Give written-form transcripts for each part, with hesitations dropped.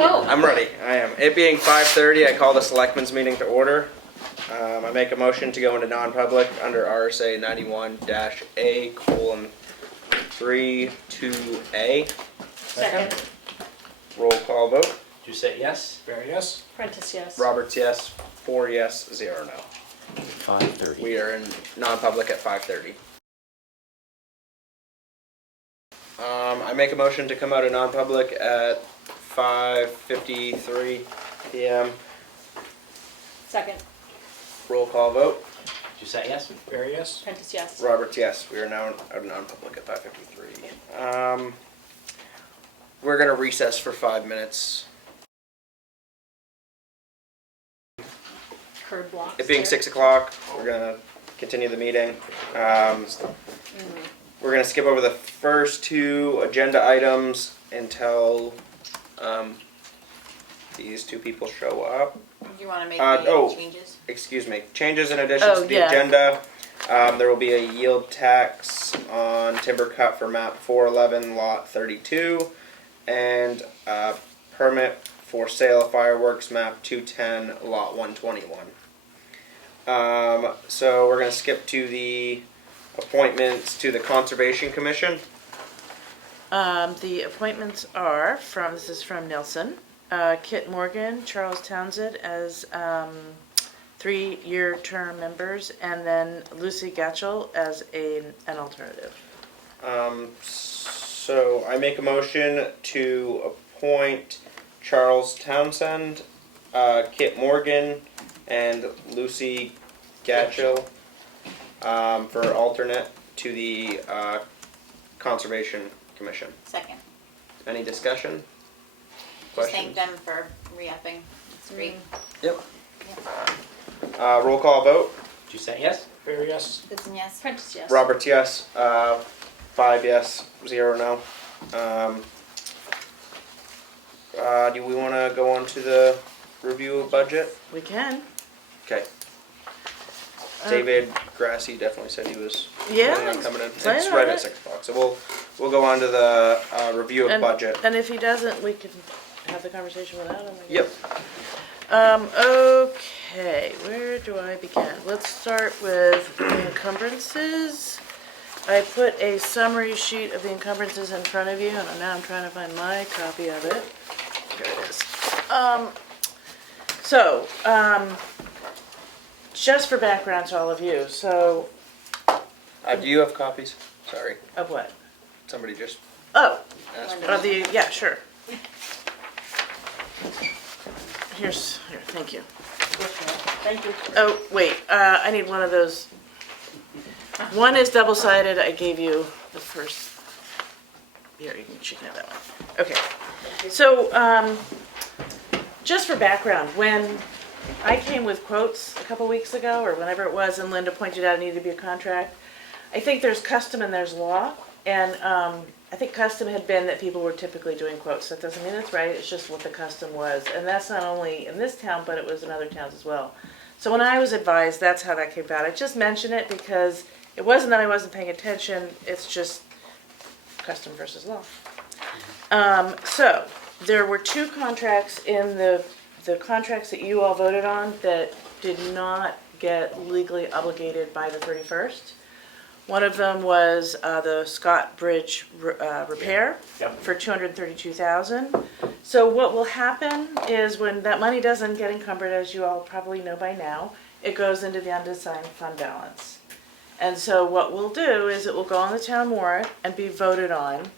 Oh. I'm ready. I am. It being 5:30, I call the Selectmen's meeting to order. I make a motion to go into non-public under RSA 91-A:32A. Second. Roll call vote. Did you say yes? Barry, yes? Prentice, yes. Roberts, yes. 4 yes, 0 no. 5:30. We are in non-public at 5:30. I make a motion to come out of non-public at 5:53 p.m. Second. Roll call vote. Did you say yes? Barry, yes? Prentice, yes. Roberts, yes. We are now out of non-public at 5:53. We're gonna recess for 5 minutes. Curb blocks. It being there. 6 o'clock, we're gonna continue the meeting. We're gonna skip over the first 2 agenda items until these 2 people show up. Do you want to make oh. any changes? Excuse me. Changes and additions Oh, to the yeah. agenda. There will be a yield tax on timber cut for map 411 lot 32 and a permit for sale of fireworks map 210 lot 121. So we're going to skip to the appointments to the Conservation Commission. The appointments are this is from Nelson, Kit Morgan, Charles Townsend as 3-year term members, and then Lucy Gatchell as an alternative. So I make a motion to appoint Charles Townsend, Kit Morgan, and Lucy Gatchell for alternate to the Conservation Commission. Second. Any discussion? Just thank them for re-upping. It's great. Yep. Roll call vote. Did you say yes? Barry, yes? Goodson, yes. Prentice, yes. Roberts, yes. 5 yes, 0 no. Do we want to go on to the review of budget? We can. Okay. David Grassi definitely said he was Yeah, planning on coming in. planning It's on right it. at 6 o'clock, so we'll go on to the review of budget. And if he doesn't, we can have the conversation without him. I Yep. guess. Okay, where do I begin? Let's start with the encumbrances. I put a summary sheet of the encumbrances in front of you, and now I'm trying to find my copy of it. Here it is. Just for background to all of you, so, Do you have copies? Sorry, of what? somebody just Oh, asked for of the, yeah, sure. Here, thank you. Thank you. Oh, wait, I need one of those. One is double-sided, I gave you the first. Here, you can have that one. Okay, so, just for background, when I came with quotes a couple weeks ago, or whenever it was, and Linda pointed out it needed to be a contract, I think there's custom and there's law, and I think custom had been that people were typically doing quotes. That doesn't mean it's right, it's just what the custom was. And that's not only in this town, but it was in other towns as well. So when I was advised, that's how that came about. I just mention it because it wasn't that I wasn't paying attention, it's just custom versus law. So there were 2 contracts in the contracts that you all voted on that did not get legally obligated by the 31st. One of them was the Scott Bridge repair Yep. for $232,000. So what will happen is when that money doesn't get encumbered, as you all probably know by now, it goes into the unassigned fund balance. And so what we'll do is it will go on the town warrant and be voted on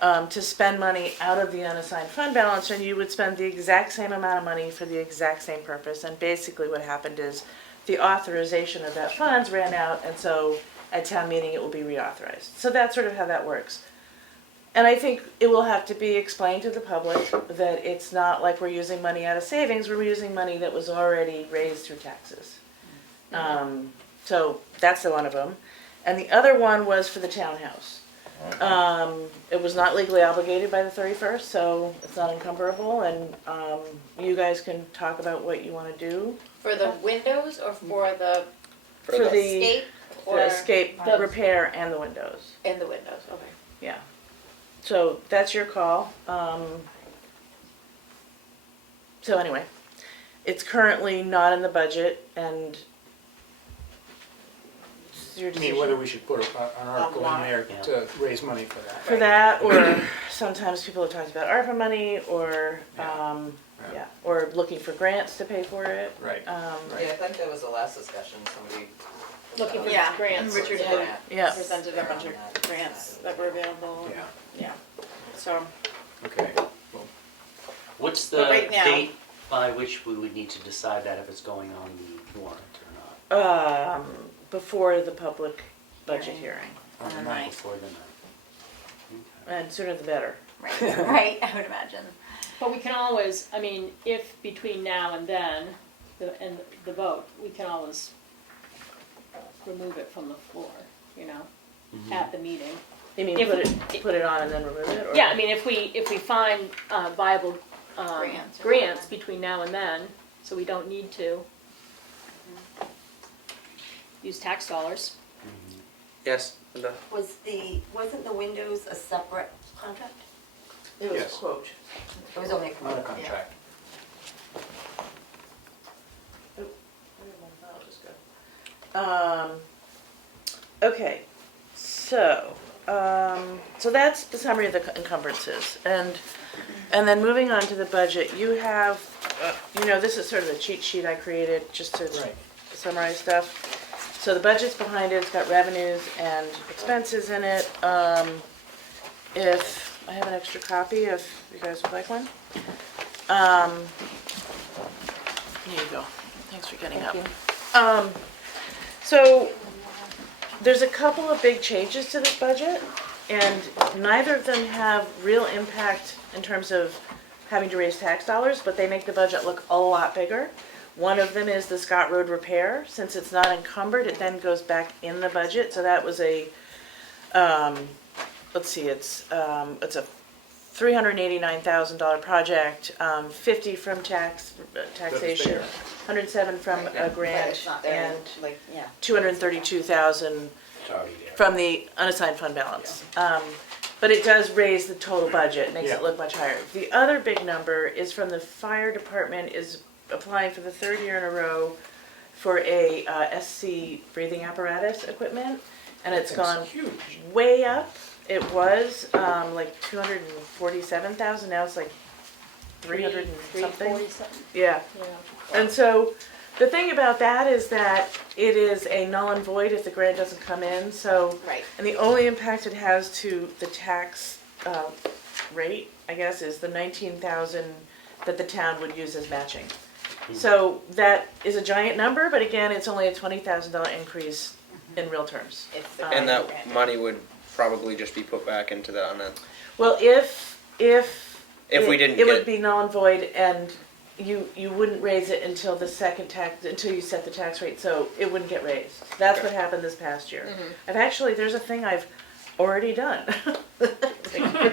to spend money out of the unassigned fund balance, and you would spend the exact same amount of money for the exact same purpose. And basically what happened is the authorization of that funds ran out, and so at town meeting it will be reauthorized. So that's sort of how that works. And I think it will have to be explained to the public that it's not like we're using money out of savings, we're using money that was already raised through taxes. So that's the one of them. And the other one was for the townhouse. It was not legally obligated by the 31st, so it's not encumberable, and you guys can talk about what you want to do. For the windows or for the For the escape? Or the escape, the repair, and the windows. in the windows, okay. Yeah. So that's your call. so anyway, it's currently not in the budget, and it's your I decision. mean, whether we should put an article in there Yeah. to raise money for that. For that, or sometimes people have talked about ARPA money, or, Yeah. yeah, or looking for grants to pay for it. Right. Yeah, I think that was the last discussion, somebody. Looking for Yeah, grants. Richard Yeah. had Yeah. presented a bunch of grants that were available. Yeah, Yeah, so, okay. Well, What's the But right now- date by which we would need to decide that if it's going on the warrant or not? Before the public budget hearing, on the And ninth. Right. Before the night. Okay. and sooner the better. right, right, I would imagine. But we can always, I mean, if between now and then, and the vote, we can always remove it from the floor, you know, at the meeting. You mean If- put it on and then remove it, or? Yeah, I mean, if we find viable Grants or grants whatever. between now and then, so we don't need to use tax dollars. Yes, Linda? Wasn't the windows a separate contract? It was a Yes. quote. It was only a Not a quote, yeah. contract. Okay, so, so that's the summary of the encumbrances, and then moving on to the budget, you have, this is sort of the cheat sheet I created, just to Right. summarize stuff. So the budget's behind it, it's got revenues and expenses in it. If, I have an extra copy if you guys would like one. Here you go, thanks for getting up. So, there's a couple of big changes to this budget, and neither of them have real impact in terms of having to raise tax dollars, but they make the budget look a lot bigger. One of them is the Scott Road repair. Since it's not encumbered, it then goes back in the budget, so that was a, let's see, it's a $389,000 project, 50 from taxation, there. 107 from a But grant, it's not there, and like, yeah. 232,000 It's already there. from the unassigned fund balance. But it does raise the total budget, makes Yeah. it look much higher. The other big number is from the fire department is applying for the third year in a row for a SC breathing apparatus equipment, and it's That's gone huge. way up. It was like 247,000, now it's like 300 and something. 340 something, Yeah. yeah. And so, the thing about that is that it is a null and void if the grant doesn't come in, so. Right. And the only impact it has to the tax rate, I guess, is the 19,000 that the town would use as matching. So that is a giant number, but again, it's only a $20,000 increase in real terms. If the And that grant- money would probably just be put back into the, Well, if we didn't it get- would be null and void, and you wouldn't raise it until the second tax, until you set the tax rate, so it wouldn't get raised. That's Okay. what happened this past year. I've actually, there's a thing I've already done. Put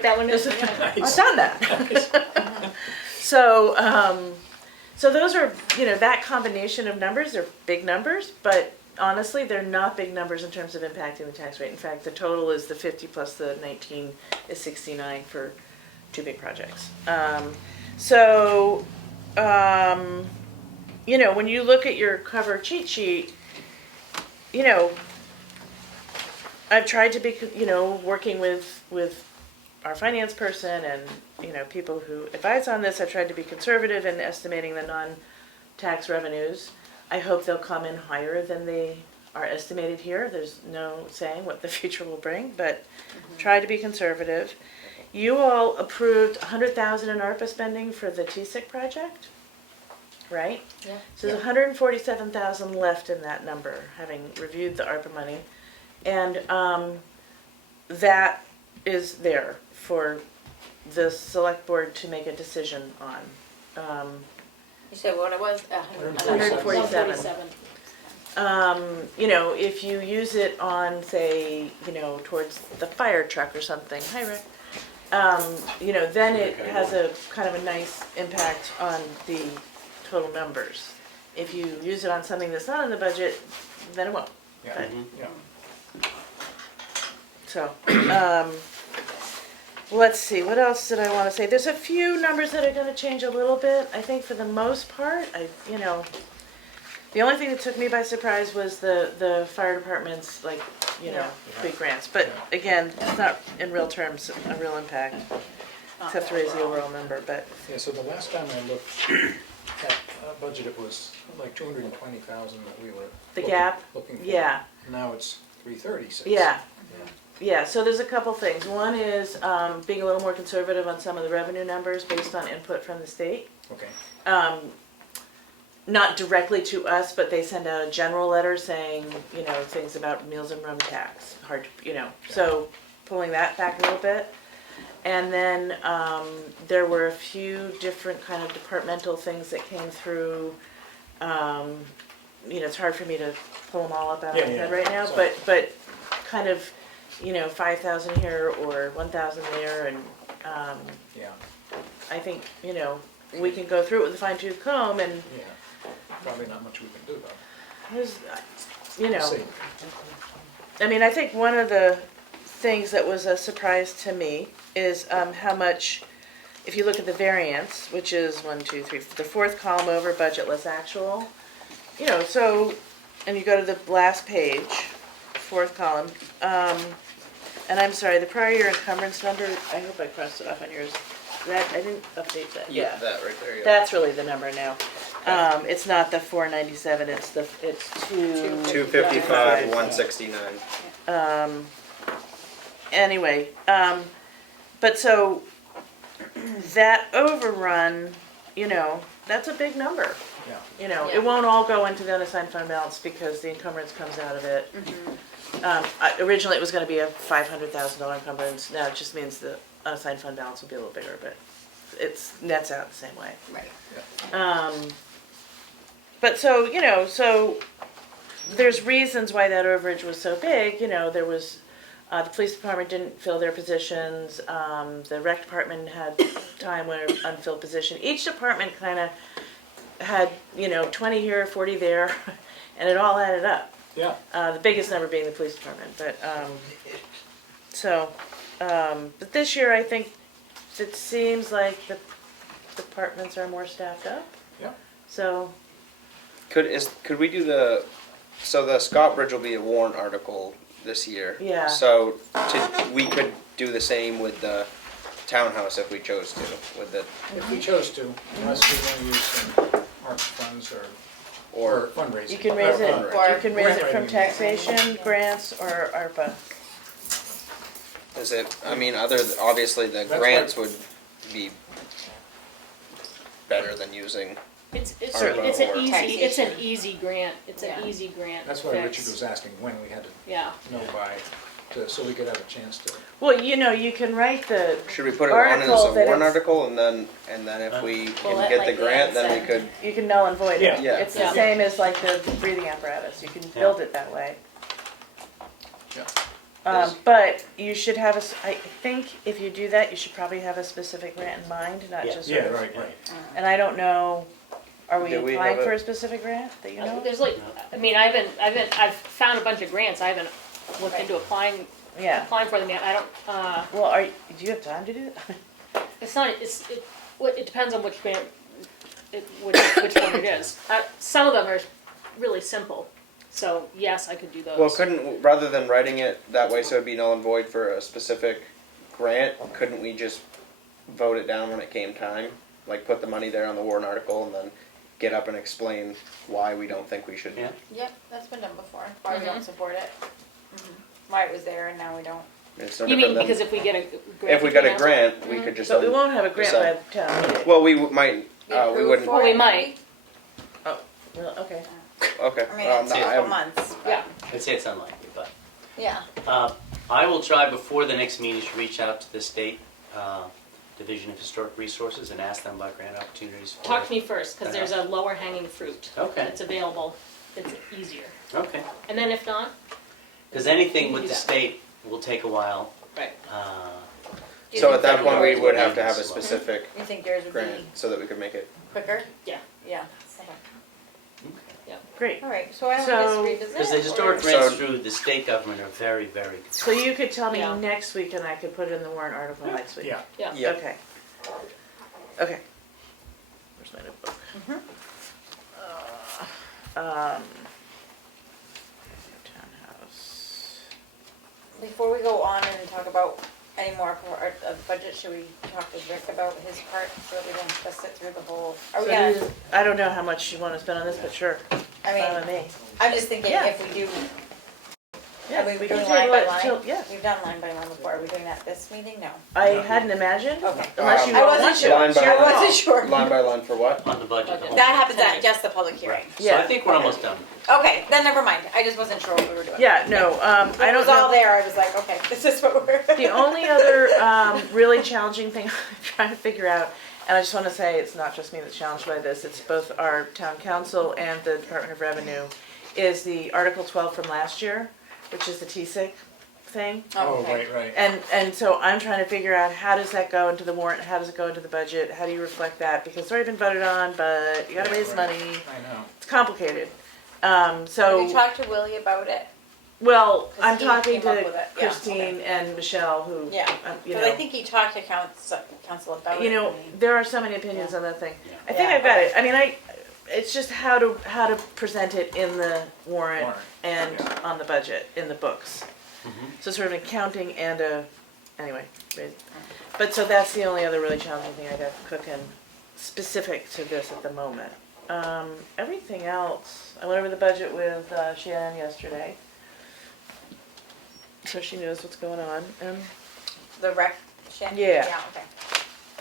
that one in, yeah. I've done that. So, so those are, that combination of numbers, they're big numbers, but honestly, they're not big numbers in terms of impacting the tax rate. In fact, the total is the 50 plus the 19 is 69 for two big projects. When you look at your cover cheat sheet, I've tried to be, working with our finance person and, people who advise on this, I've tried to be conservative in estimating the non-tax revenues. I hope they'll come in higher than they are estimated here. There's no saying what the future will bring, but try to be conservative. You all approved 100,000 in ARPA spending for the TSIC project, right? Yeah. So there's 147,000 left in that number, having reviewed the ARPA money. And that is there for the select board to make a decision on. You said what it was? 147. 147. If you use it on, say, towards the fire truck or something, hi Rick, then it has a kind of a nice impact on the total numbers. If you use it on something that's not in the budget, then it won't. Yeah, yeah. So, let's see, what else did I wanna say? There's a few numbers that are gonna change a little bit. I think for the most part, the only thing that took me by surprise was the fire department's, like, big grants. But again, it's not in real terms a real impact, except to raise the overall number, but. Yeah, so the last time I looked at budget, it was like 220,000 that we were. The looking- gap? Looking for. Yeah. Now it's 336. Yeah. Yeah, so there's a couple things. One is being a little more conservative on some of the revenue numbers based on input from the state. Okay, Not directly to us, but they send out a general letter saying, things about meals and room tax, so pulling that back a little bit. And then there were a few different kind of departmental things that came through. It's hard for me to pull them all up out of my head right now, Sorry. but kind of, 5,000 here or 1,000 there, and yeah, I think, we can go through it with a fine tooth comb, and yeah. Probably not much we can do though. there's, See. I think one of the things that was a surprise to me is how much, if you look at the variance, which is 1, 2, 3, the fourth column over, budget less actual, and you go to the last page, fourth column, and I'm sorry, the prior year encumbrance number, I hope I crossed it off on yours. That, I didn't update that, yeah. That right there, yeah. That's really the number now. It's not the 497, it's 255, 169. Anyway, but so that overrun, that's a big number. Yeah. It won't all go into the unassigned fund balance because the encumbrance comes out of it. Originally it was gonna be a $500,000 encumbrance, now it just means the unassigned fund balance will be a little bigger, but it's nets out the same way. Right. But so there's reasons why that overage was so big, there was, the police department didn't fill their positions, the rec department had time when an unfilled position, each department kinda had, 20 here, 40 there, and it all added up. Yeah. The biggest number being the police department, but, but this year I think it seems like the departments are more staffed up, Yeah. so. Could we do the Scott Bridge will be a warrant article this year. Yeah. So we could do the same with the townhouse if we chose to, with the, If we chose to, unless we want to use some ARP funds or fundraising. You can raise it, Fundraising. you can raise it from Grant writing. taxation, grants, or ARPA. is it, obviously the That's grants would be better than using, It's Or- an Taxation. easy grant, it's an Yeah. easy grant. That's why fix. Richard was asking when we had to Yeah, know by, so we could have a chance to. Well, you can write the should we put it on as article a that warrant it's, article and then if we Well, can get like the grant, then we Ann could, you can null and void it. Yeah. It's the Yeah. same as like the breathing apparatus, you can build it that way. Yeah. But you should have I think if you do that, you should probably have a specific grant in mind, not Yeah. just Yeah, sort of. right, right. And I don't know, are we Do we applying have for a- a specific grant that you know? there's I've found a bunch of grants, I haven't looked into applying Yeah, for them yet, I don't, well, do you have time to do that? it's not, it depends on which grant, which one it is. Some of them are really simple, so yes, I could do those. well, rather than writing it that way so it'd be null and void for a specific grant, couldn't we just vote it down when it came time? Like put the money there on the warrant article and then get up and explain why we don't think we should. Yeah. Yep, that's been done before, why we Mhm. don't support it. Why it was there and now we don't. It's no You different mean than- because if we get a grant? if we got a between us- grant, we could just. But we won't have a grant by decide. the town meeting. Well, we might, we approve wouldn't, for Well, we it, might. Well, okay. okay. I mean, well, it's no, a I couple haven't- months, but, Yeah, I'd say it's unlikely, but yeah. I will try before the next meeting to reach out to the state Division of Historic Resources and ask them about grant opportunities for talk to me first, because there's a lower hanging fruit. Okay. That's available, it's easier. Okay. And then if not, Because anything with Do the that. state will take a while. right. Do you So think at that that point, we yours would be- have to have a specific You think yours would grant be so that we could make it. quicker? Yeah. Yeah. Okay. Great. All right, so why don't we So- just revisit? Because the or- historic So- grants through the state government are very, very good. So you could tell me Yeah. next week and I could put it in the warrant article next week? Yeah. Yeah. Yep. Okay. Okay. Where's my notebook? Townhouse. Before we go on and talk about any more of our budget, should we talk to Rick about his part so that we don't just sit through the whole? Are we So gonna? you- I don't know how much you want to spend on this, but sure. I Fine with mean, me. I'm just thinking Yeah. if we do, Yeah, are we we doing can line by table it till, line? yeah. We've done line by line before. Are we doing that this meeting? No. I hadn't imagined, Okay. unless you I all wasn't want sure. to. Line by I line. wasn't sure. Line by line for what? On the budget. the whole That thing. happens at just the public hearing. Right. So Yeah. I think we're almost done. Okay, then never mind. I just wasn't sure what we were doing. Yeah, no, I When it don't was all know. there, I was like, okay, this is what we're. The only other really challenging thing I'm trying to figure out, and I just want to say it's not just me that's challenged by this, it's both our town council and the Department of Revenue, is the Article 12 from last year, which is the TSIC thing. Oh, Okay. right. And so I'm trying to figure out how does that go into the warrant, how does it go into the budget, how do you reflect that? Because it's already been voted on, but you gotta Yeah, raise right. money, I know. it's complicated. Have you So, talked to Willie about it? well, 'Cause I'm he talking came up to with it. Yeah, Christine and Michelle who, Yeah, you because I know, think he talked to council about it. you know, and he- there are so many opinions on that thing. Yeah. I think Yeah, I've got okay. it. I mean, it's just how to present it in the warrant Warrant, and yeah. on the budget, in the books. So sort of an accounting and anyway. But so that's the only other really challenging thing I got cooking specific to this at the moment. Everything else, I went over the budget with Shannon yesterday. So she knows what's going on, and The rec, Shan? Yeah. Yeah, okay,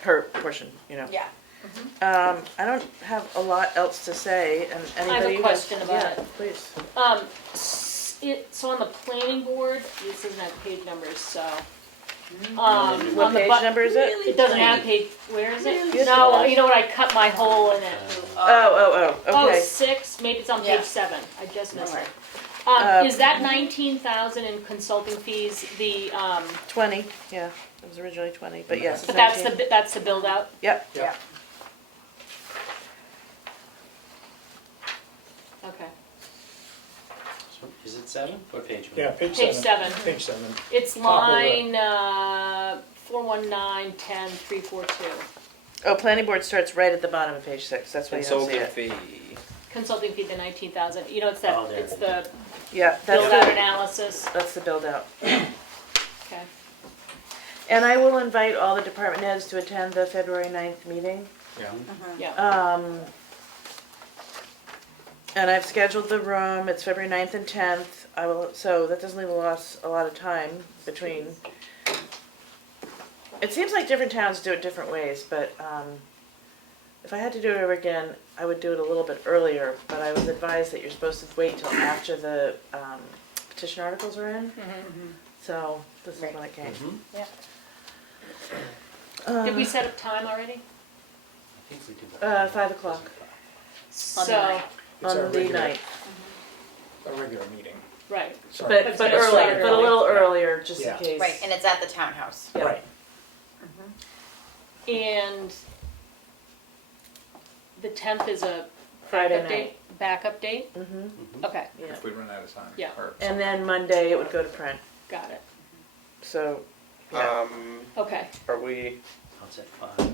her portion, you know. yeah. I don't have a lot else to say, and I have a anybody who has- question about yeah, it. please. So on the planning board, this doesn't have page numbers, so. What on the page number is it? It doesn't have page, where is it? Really No, small. you know what, I cut my hole in it. Oh, Oh, okay. 6, maybe it's on Yeah. page 7, I just missed it. Uh, Is that 19,000 in consulting fees, the, 20, yeah, it was originally 20, but yes, it's but that's 19. that's the build out? Yep, Yeah. Okay. So, is it 7? What page? Yeah, page Page 7. 7. Page 7. It's Top of the- line 419, 10, 342. oh, planning board starts right at the bottom of page 6, that's why you don't see Consulting it. fee. Consulting fee, the 19,000, you know, it's that, Oh, there it's it the Yeah, build out that's analysis, the build out. okay. And I will invite all the department heads to attend the February 9th meeting. Yeah. Yeah, And I've scheduled the room, it's February 9th and 10th, so that doesn't leave us a lot of time between. It seems like different towns do it different ways, but, if I had to do it over again, I would do it a little bit earlier, but I was advised that you're supposed to wait till after the, petition articles are in. So, this is Right. when it came. Mm-hmm. Yeah. did we set up time already? I think we did. 5 o'clock On the So, ninth. It's our on the regular- 9th. A regular meeting. right, Sorry. But But early, start but a little early. earlier, just in Yeah. case. Right, and it's at the townhouse. Yeah. Right. and the 10th is a Friday backup date? Backup date? Mm-hmm, Okay, yeah. If we run out of time. Yeah. Or And then Monday it would go to print, got it, so, yeah. okay. Are we What's at 5?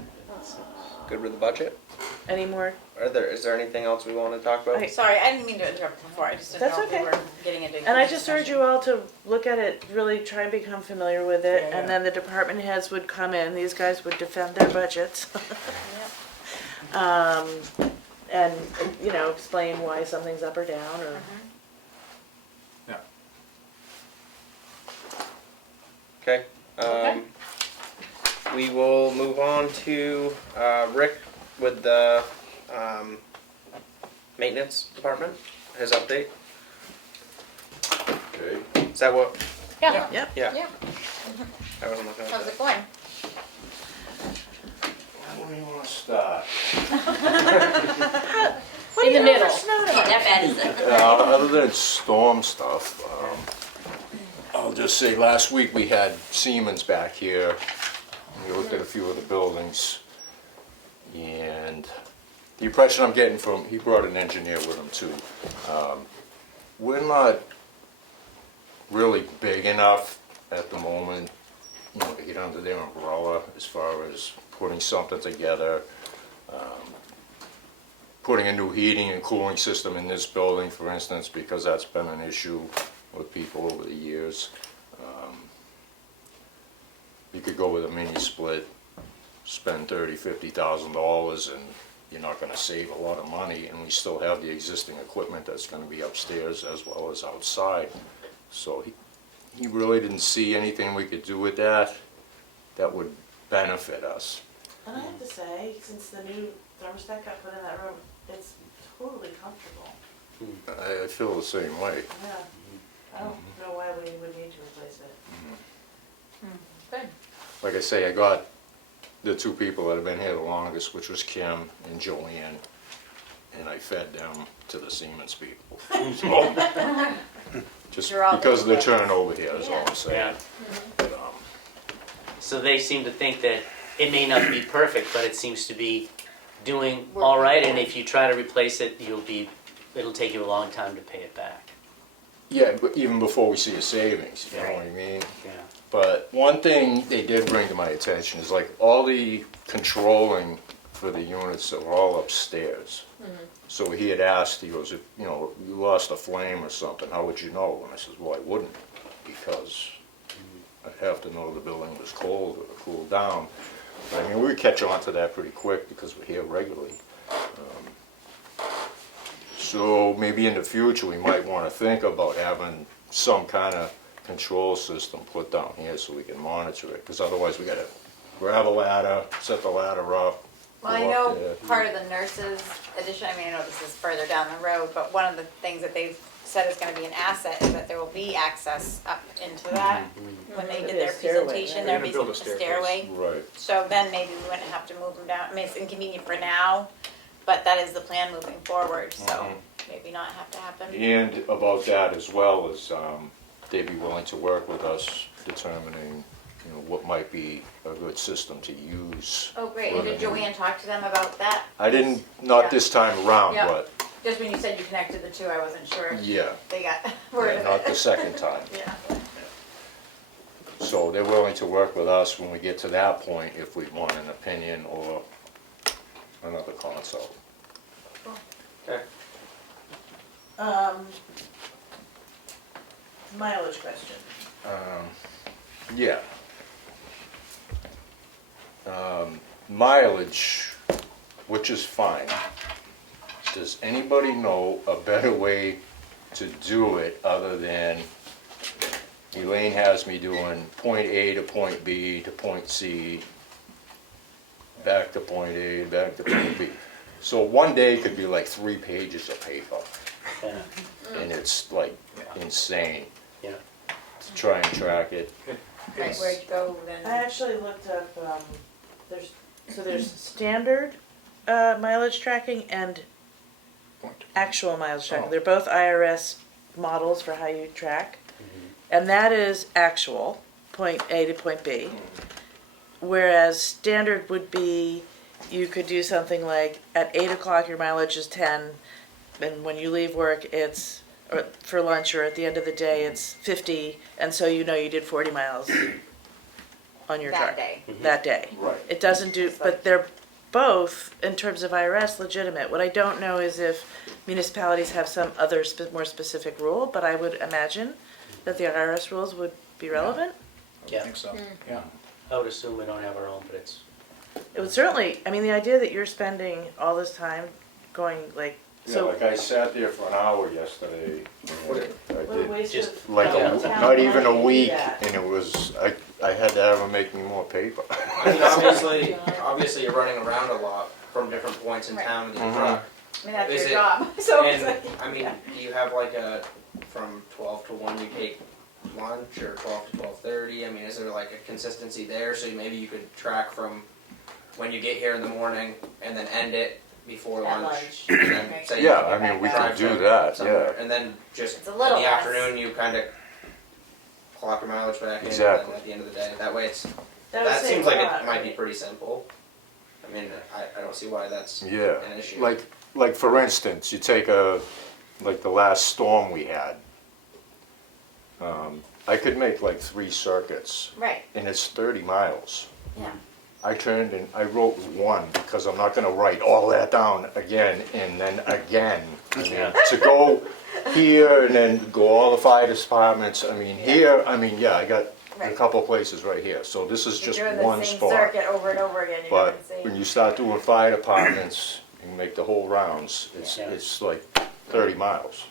good with the budget? Any more? Is there anything else we want to talk about? Okay. Sorry, I didn't mean to interrupt before, I just didn't That's know if we okay. were getting into. And I just urge you all to look at it, really try and become familiar with it, Yeah, and yeah. then the department heads would come in, these guys would defend their budgets. And, you know, explain why something's up or down, or, Yeah. Okay. Okay. We will move on to Rick with the maintenance department. His update. Okay. Is that what? Yeah, yep. Yeah. Yeah, I wasn't looking at how's that. it going? Where do you want to start? in the middle. That bad is it? Other than storm stuff, I'll just say last week we had Siemens back here. And we looked at a few of the buildings. And the impression I'm getting from, he brought an engineer with him too. We're not really big enough at the moment, you know, to get under their umbrella as far as putting something together. Putting a new heating and cooling system in this building, for instance, because that's been an issue with people over the years. You could go with a mini split, spend $30,000-$50,000, and you're not gonna save a lot of money, and we still have the existing equipment that's gonna be upstairs as well as outside. So he really didn't see anything we could do with that would benefit us. And I have to say, since the new thermostat got put in that room, it's totally comfortable. I feel the same way. Yeah. I don't know why we would need to replace it. Good. Like I say, I got the two people that have been here the longest, which was Kim and Joanne, and I fed them to the Siemens people. So, just You're all because of the good. turnover here is all I'm saying. Yeah. But, So they seem to think that it may not be perfect, but it seems to be doing all right, and if you try to replace it, it'll take you a long time to pay it back. yeah, but even before we see a savings, you know what I mean? Yeah. But one thing they did bring to my attention is like all the controlling for the units that were all upstairs. So he had asked, he goes, if, you know, you lost a flame or something, how would you know? And I says, well, I wouldn't, because I'd have to know the building was cold or cooled down. But, I mean, we would catch on to that pretty quick because we're here regularly. So maybe in the future, we might want to think about having some kind of control system put down here so we can monitor it, because otherwise we gotta grab a ladder, set the ladder up. Well, I go know up there. part of the nurses addition, I mean, I know this is further down the road, but one of the things that they've said is gonna be an asset is that there will be access up into that. When they There'll did be a their stairway, presentation, right? there'll be They're gonna a build a stairway. Right. So then maybe we wouldn't have to move them down. I mean, it's inconvenient for now, but that is the plan moving forward, so maybe not have to happen. And about that as well as, they'd be willing to work with us determining, you know, what might be a good system to use. Oh, great. for And the did new- Joanne talk to them about that? I didn't, not Yeah. this time around, Yeah. but, Just when you said you connected the two, I wasn't sure if yeah, they got word yeah, of not the it. second time. Yeah. So they're willing to work with us when we get to that point if we want an opinion or another consult. Okay. Mileage question. Yeah. Mileage, which is fine. Does anybody know a better way to do it other than Elaine has me doing point A to point B to point C, back to point A, back to point B. So one day could be like 3 pages of paper, Yeah. and it's like insane Yeah. to try and track it. Right, where'd you go I then? actually looked up, there's standard mileage tracking and Point. actual mileage tracking. Oh. They're both IRS models for how you track. And that is actual, point A to point B. Whereas standard would be, you could do something like, at 8 o'clock your mileage is 10, and when you leave work it's, or for lunch or at the end of the day it's 50, and so you know you did 40 miles on your That truck. day. That day. Right. It doesn't do, but they're both, in terms of IRS, legitimate. What I don't know is if municipalities have some other more specific rule, but I would imagine that the IRS rules would be relevant. I Yeah. think so, yeah. I would assume we don't have our own, but it's, It would certainly, I mean, the idea that you're spending all this time going like, Yeah, so. like I sat there for an hour yesterday. What a I waste just of did like Yeah. not even a money to do week, that. and it was, I had to have them make me more paper. I mean, obviously you're running around a lot from different points in Right. town with your Mhm. truck. I mean, that's Is your it- job, so it's And, like. I mean, do you have like a, from 12 to 1 you take lunch, or 12 to 12:30? I mean, is there like a consistency there, so maybe you could track from when you get here in the morning and then end it before At lunch? lunch. And then Right. say you Yeah, get I mean, back we drive could do from that, somewhere, yeah. And then just It's a in little the less. afternoon, you kind of clock your mileage back in, and Exactly. then at the end of the day, that way it's, would that save seems a like lot, it might be right? pretty simple. I mean, I don't see why that's Yeah, an issue. like for instance, you take like the last storm we had. I could make like 3 circuits, Right, and it's 30 miles. yeah. I turned and I wrote 1, because I'm not gonna write all that down again and then again. I mean, Yeah. to go here and then go all the fire departments, I mean, here, I mean, yeah, I got a Right. couple of places right here, so this is just You're doing one the same spot. circuit over and over again, you're But doing the same. when you start doing fire departments and make the whole rounds, Yeah. it's like 30 miles.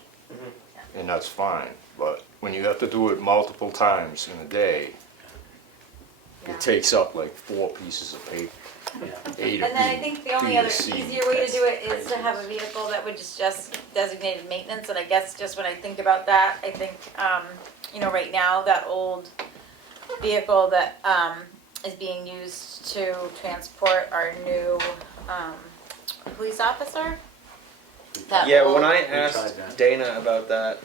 And that's fine, but when you have to do it multiple times in a day, Yeah. it takes up like 4 pieces of paper, Yeah. A to And then I B, think the B only to other C. easier way to do it is to have a vehicle that would just designated maintenance, and I guess just when I think about that, I think, you know, right now, that old vehicle that, is being used to transport our new, police officer. That Yeah, old- when I tried asked that. Dana about that,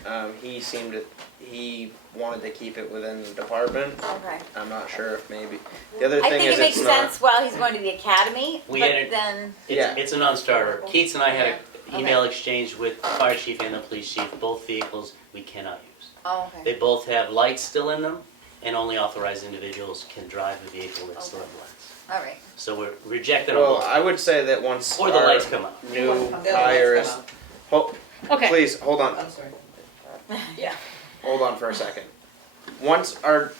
he wanted to keep it within the department. Okay. I'm not sure if maybe, the other I thing think is it makes it's not. sense while he's going to the academy, We but had it- then, Yeah. It's a non-starter. Keats and I had Yeah. an email exchange with the fire chief and the police chief. Both vehicles we cannot use. oh, They okay. both have lights still in them, and only authorized individuals can drive a vehicle that still have lights. All right. So we're rejected on Well, both. I would say that once Or the our lights come up. new The hires, lights Okay. please, hold on, I'm sorry. Yeah. hold on for a second. Once our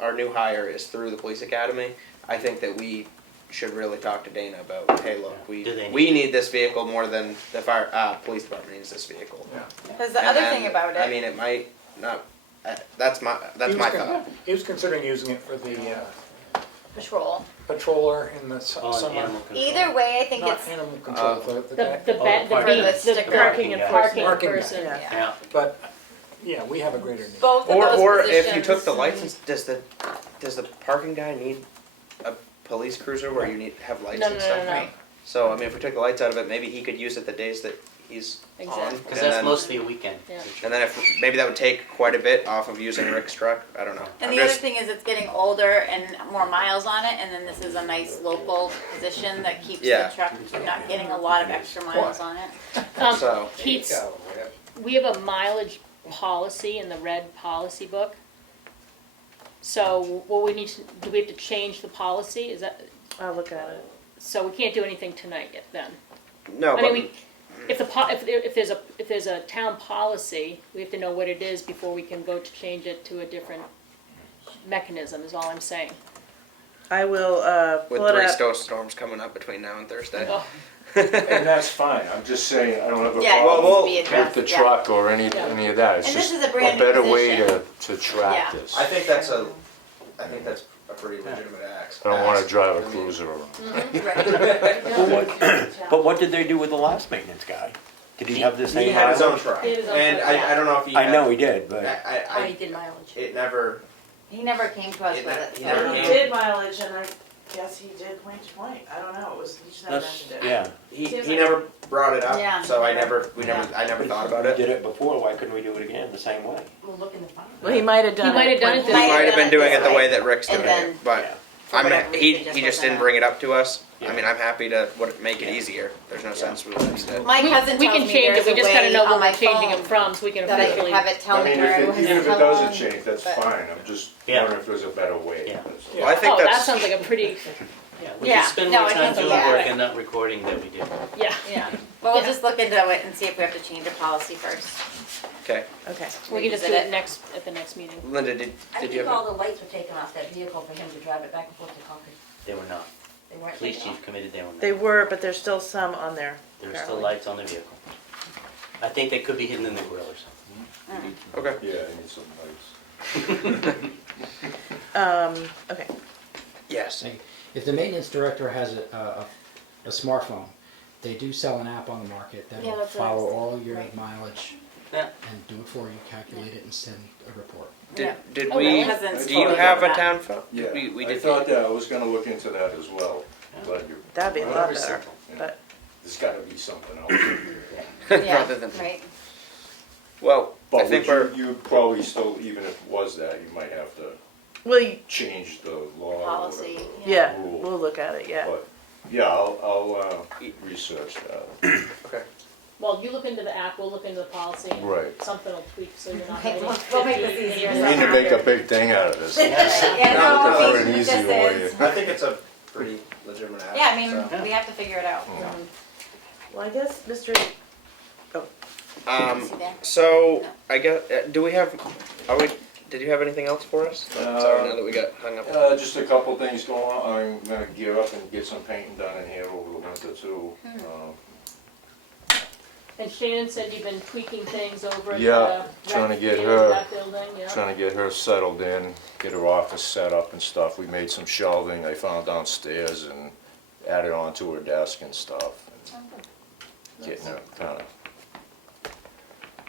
our new hire is through the police academy, I think that we should really talk to Dana about, hey, look, Do they we need this vehicle more than the police department needs this vehicle. Because the And other then, thing about it. I mean, it might not, that's my thought. He was considering using it for the Patrol. patroller in the On summer. animal control. Either way, I think Not it's, animal control, the The, guy. the, ba- the, parking. beat- The the sticker. parking Parking parking Parking guy. person. yeah. Yeah. But, yeah, we have a greater need. Both of those Or if you positions- took the license, does the parking guy need a police cruiser where you need to have lights No, and no, stuff? no, no, no. So I mean, if we took the lights out of it, maybe he could use it the days that he's on. Exactly. Because and that's then- mostly a weekend. Yeah. And then if maybe that would take quite a bit off of using Rick's truck. I don't know. And I'm the other just- thing is it's getting older and more miles on it, and then this is a nice local position that keeps Yeah. the truck from not getting a lot of extra miles on it. So Keats, we have a mileage policy in the red policy book. So what we need to, do we have to change the policy? Is that, I'll look at it. so we can't do anything tonight yet then? no, I but mean, we, if the, if there's a town policy, we have to know what it is before we can vote to change it to a different mechanism, is all I'm saying. I will, with pull it 3 up. snowstorms coming up between now and Thursday. Oh, And that's fine, I'm just saying, I don't have a Yeah, it problem needs to be with addressed, the yeah. truck or any Yeah. of that. It's And this just is a brand new better way position. to track Yeah. this. I think that's a pretty legitimate ask. I don't wanna ask. drive a I mean, cruiser around. But what did they do with the last maintenance guy? Did he have the He same had his own mileage? truck, He had his own and truck, yeah. I don't know if he. I had- know he did, but Oh, he did mileage. It never. He never came to us He with ne- it. he so- never He came. did mileage, and I guess he did point to point. I don't know, it was, he just never that's, mentioned it. yeah. He never brought it up, Yeah, so I never. never thought about We it. did it before, why couldn't we do it again the same way? We'll look in the file. Well, he might have done it. might have done it He this way. might have been doing it the this way that Rick's and doing then- it, but Yeah. For I'm whatever he reason, just wasn't didn't a- bring it up to us. I Yeah. mean, I'm happy to make it easier. There's no sense we released it. My cousin We tells can me change there's it, a we just gotta way know on what my we're changing it phone from, so we can that I officially. can have it tell I me mean, where it was even if how it doesn't long, change, that's but- fine, I'm just Yeah. wondering if there's a better way. Yeah. Well, I think Oh, that that's sounds like a pretty, Yeah, we Yeah. can spend No, more I time think doing so, work yeah. and not recording that we do. yeah, Yeah, but we'll Yeah. just look into it and see if we have to change the policy first. okay. Okay. we can just do Revisit it next, at the next meeting. Linda, I did you think have? all the lights were taken off that vehicle for him to drive it back and forth to Concord. They were not. They weren't Police taken chief off. committed they were not. They were, but there's still some on there. There were still apparently. lights on the vehicle. I think they could be hidden in the grill or something. Okay. Yeah, I need some lights. Okay. Yes. If the maintenance director has a smartphone, they do sell an app on the market that Yeah, will that's what I was follow all thinking. your Right. mileage Yeah. and do it for you, calculate it and send a report. Yeah. Did Oh, we? really? Cousins Do you totally have did a that. town phone? Yeah, We I did. thought that, I was gonna look into that as well. Glad you, That'd be a lot better, yeah. but There's gotta be something else. Yeah, Rather than. right. Well, I But think would we're. you probably still, even if it was that, you might have to Well, change the law or Policy, whatever. yeah, Rule. we'll look at it, yeah. But, yeah, I'll research that. Okay. Well, you look into the app, we'll look into the policy, and Right. something will tweak, so you're not We'll writing make this 50 easier. We need to make a big thing out of this. Yeah, No, no, for we- an this easy way. is- I think it's a pretty legitimate app. Yeah, I mean, so. we have to figure it out. Well, I guess, Mr. Um, See there? so I guess do we have? Did you have anything else for us? Sorry, now that we got hung up. Just a couple things going on. I'm gonna gear up and get some painting done in here over the winter too. And Shannon said you've been tweaking things over at Yeah, the trying to rec get field, her- that building, yeah. Trying to get her settled in, get her office set up and stuff. We made some shelving I found downstairs and added onto her desk and stuff. Getting her kinda,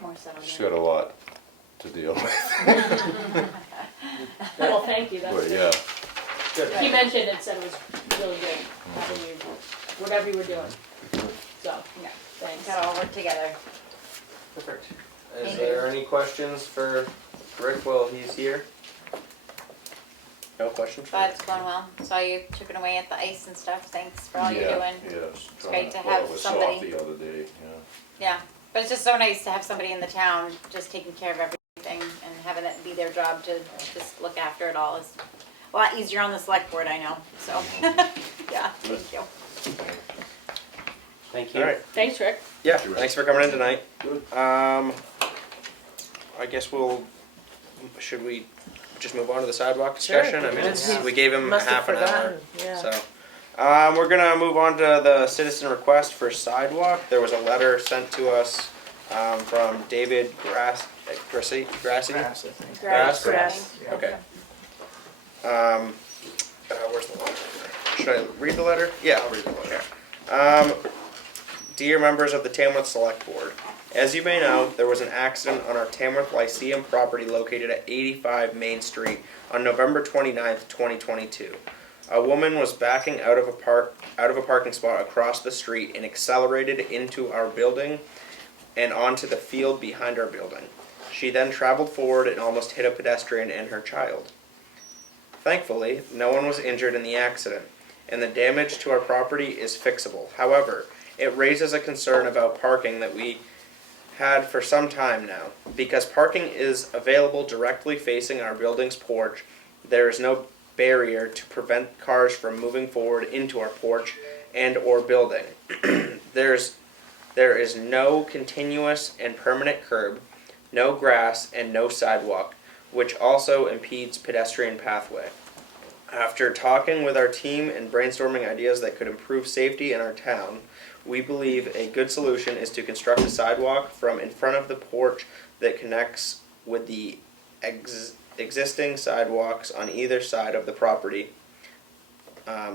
More settled she's in. got a lot to deal with. Well, thank you, that's But good. yeah, Good. He mentioned it, said it was really good, having you, whatever you were doing, so, Yeah. thanks. Gotta all work together. Perfect. Thank Is you. there any questions for Rick while he's here? No questions? But it's going well. Saw you chipping away at the ice and stuff. Thanks for all you're doing. yes. It's great to have It was somebody- soft the other day, yeah. Yeah, but it's just so nice to have somebody in the town just taking care of everything and having it be their job to just look after it all. Is a lot easier on the select board, I know, so, yeah, thank you. Thank you. All right. Thanks, Rick. Yeah. Thanks for coming in tonight. Good. I guess should we just move on to the sidewalk Sure, discussion? I mean, because we gave him must have half an hour. forgotten, yeah. So, we're gonna move on to the citizen request for sidewalk. There was a letter sent to us from David Grassi. Grassi? Grass. Grass. Okay. Where's the letter? Should I read the letter? Yeah, I'll read the letter. Dear members of the Tamworth Select Board, as you may know, there was an accident on our Tamworth Lyceum property located at 85 Main Street on November 29th, 2022. A woman was backing out of a parking spot across the street and accelerated into our building and onto the field behind our building. She then traveled forward and almost hit a pedestrian and her child. Thankfully, no one was injured in the accident, and the damage to our property is fixable. However, it raises a concern about parking that we had for some time now. Because parking is available directly facing our building's porch, there is no barrier to prevent cars from moving forward into our porch and or building. There is no continuous and permanent curb, no grass, and no sidewalk, which also impedes pedestrian pathway. After talking with our team and brainstorming ideas that could improve safety in our town, we believe a good solution is to construct a sidewalk from in front of the porch that connects with the existing sidewalks on either side of the property,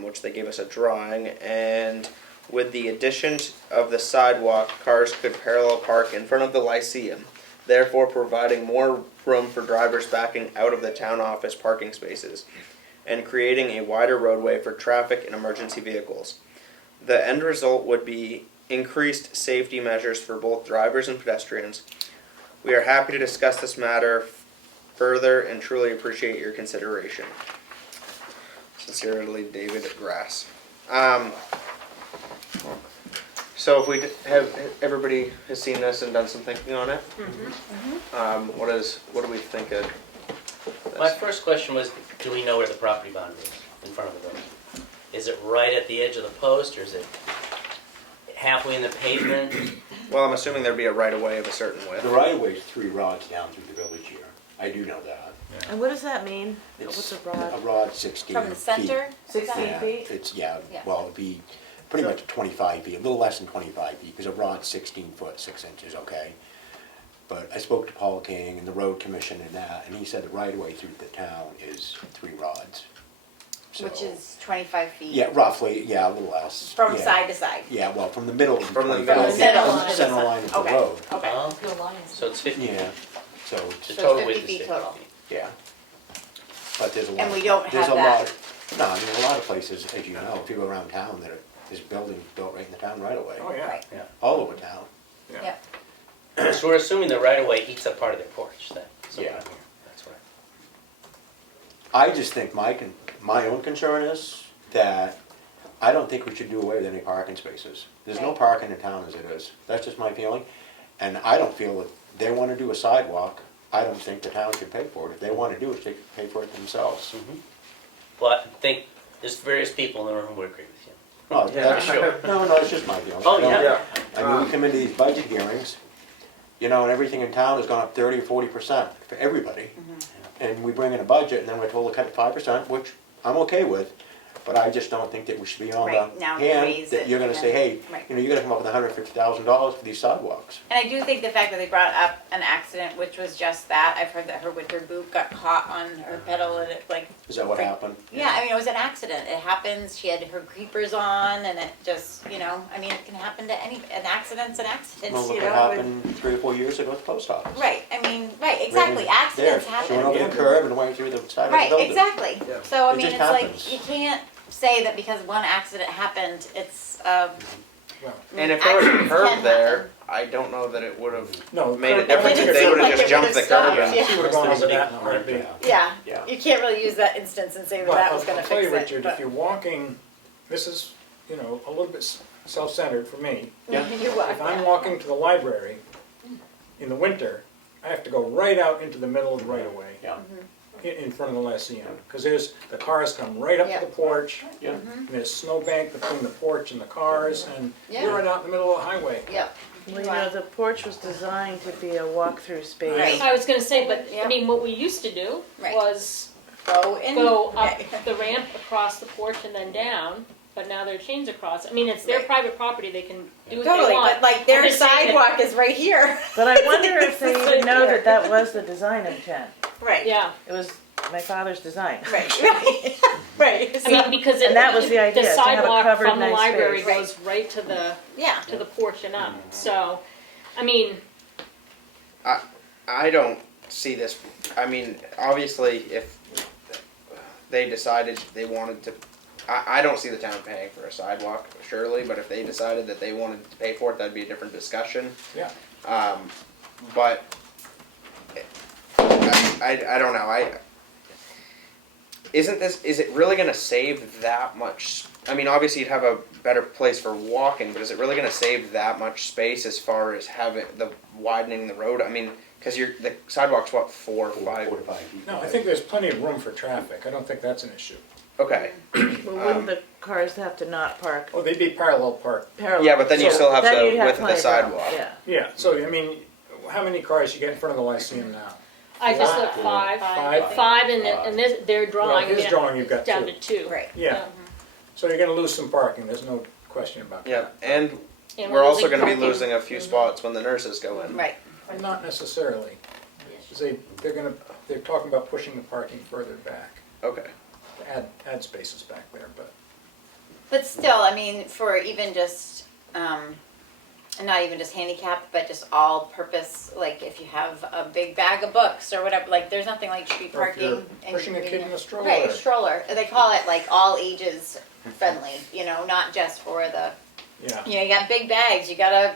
which they gave us a drawing, and with the addition of the sidewalk, cars could parallel park in front of the Lyceum, therefore providing more room for drivers backing out of the town office parking spaces, and creating a wider roadway for traffic and emergency vehicles. The end result would be increased safety measures for both drivers and pedestrians. We are happy to discuss this matter further and truly appreciate your consideration. Sincerely, David Grass. So if we have, everybody has seen this and done some thinking on it. What do we think of this? My first question was, do we know where the property boundary is in front of the building? Is it right at the edge of the post, or is it halfway in the pavement? Well, I'm assuming there'd be a right of way of a certain width. The right of way is 3 rods down through the village here. I do know that. And what does that mean? It's What's a rod? A rod 16 From the feet. center? 16 Yeah, feet? it's, Yeah. well, it'd be pretty much 25 feet, a little less than 25 feet, because a rod's 16 foot, 6 inches, okay? But I spoke to Paul King and the road commission and that, and he said the right of way through the town is 3 rods. So- Which is 25 feet. Yeah, roughly, yeah, a little less. From yeah. side to side. Yeah, well, from the middle of From the 25 middle. feet, Center from line. the center line of the Okay. road. Okay. So it's 50 feet. Yeah, so, The it's- So total 50 width is feet 50 total. feet. yeah. But there's a lot. And we don't there's have a that. lot- No, I mean, a lot of places, as you know, if you go around town, there's buildings built right in the town right away. Oh, yeah. Right, All over town. yeah. So we're assuming the right of way eats up part of their porch then? So Yeah. we're here. That's right. I just think my own concern is that I don't think we should do away with any parking spaces. There's no Right. parking in town as it is. That's just my feeling. And I don't feel that they wanna do a sidewalk, I don't think the town should pay for it. If they wanna do it, they should pay for it themselves. Well, I think there's various people in the room who agree with you. No, that's, Sure. no, it's just my feeling. Oh, I don't- yeah. I mean, we come into these budget hearings, you know, and everything in town has gone up 30 or 40% for everybody. And we bring in a budget and then we're told to cut it 5%, which I'm okay with, but I just don't think that we should be on Right, the now hand raise that it, you're gonna say, yeah. hey, Right. you know, you're gonna come up with $150,000 for these sidewalks. And I do think the fact that they brought up an accident, which was just that, I've heard that her winter boot got caught on her pedal and it like, Is that what Right. happened? yeah, I mean, it was an accident. It happens. She had her creepers on and it just, you know, I mean, it can happen to an accident's an accident, Well, look you what know. happened 3 or 4 years ago at the post office. Right, I mean, right, exactly. Accidents There, happen. She went over the curb and went through the side of the Right, building. exactly. Yeah. So, I It mean, just it's like, happens. you can't say that because one accident happened, it's, And if there was a accidents curb can there, happen. I don't know that it would have No, made a curb- difference It if they didn't would have seem just like it jumped the would've curb stopped, in. yeah. She would've gone over that in a heartbeat. Yeah, Yeah. you can't really use that instance and say that Well, that was gonna I'll tell fix you, it, Richard, but- if you're walking, this is, you know, a little bit self-centered for me. Yeah. You walk, If I'm yeah. walking to the library in the winter, I have to go right out into the middle of the right-of-way. Yeah. In front of the Lyceum, because the cars come right up Yeah. to the porch, Yeah. and there's snowbank between the porch and the cars, and Yeah. you're right out in the middle of the highway. Yep. Well, you know, the porch was designed to be a walk-through space. Right. I was gonna say, but, I Yeah. mean, what we used to do Right. was Go in. go up Okay. the ramp across the porch and then down, but now they're chains across. I mean, it's their Right. private property, they can do what they Totally, want. but like their I'm just saying that- sidewalk is right here. But I wonder if they This is even know clear. that that was the design intent. Right. Yeah, It was my father's design. Right, right, right. I mean, because And that was the idea, to have a sidewalk covered from the nice library space. goes right to the Yeah. porch and up, so, I mean, I don't see this. I mean, obviously, if they decided they wanted to, I don't see the town paying for a sidewalk, surely. But if they decided that they wanted to pay for it, that'd be a different discussion. Yeah. But I don't know. Is it really going to save that much? I mean, obviously you'd have a better place for walking, but is it really going to save that much space as far as having the widening the road? I mean, because the sidewalk's what, 4 or 5? 4 to 5 feet. No, I think there's plenty of room for traffic, I don't think that's an issue. Okay. Well, wouldn't the cars have to not park Oh, they'd be parallel parked. parallel? Yeah, but then you So still have then the you'd have width of the plenty room, sidewalk. Yeah. Yeah, so, I mean, how many cars you get in front of the Lyceum now? I just Four. looked 5. Five? 5 and this, their drawing, Well, his yeah, drawing, you've got down two. to 2. Right. Yeah, so you're gonna lose some parking, there's no question about that. Yeah, and And we're also losing going to be parking. losing a few spots when the nurses go in. Right. Not necessarily, 'cause they're talking about pushing the parking further back, Okay. to add spaces back there, but. But still, I mean, for even just, and not even just handicapped, but just all purpose, like if you have a big bag of books or whatever, like there's nothing like street Or if you're parking. and pushing a kid in a convenience. stroller. Right, a stroller. They call it like all ages friendly, you know, not just for the, Yeah, you know, you got big bags, you got a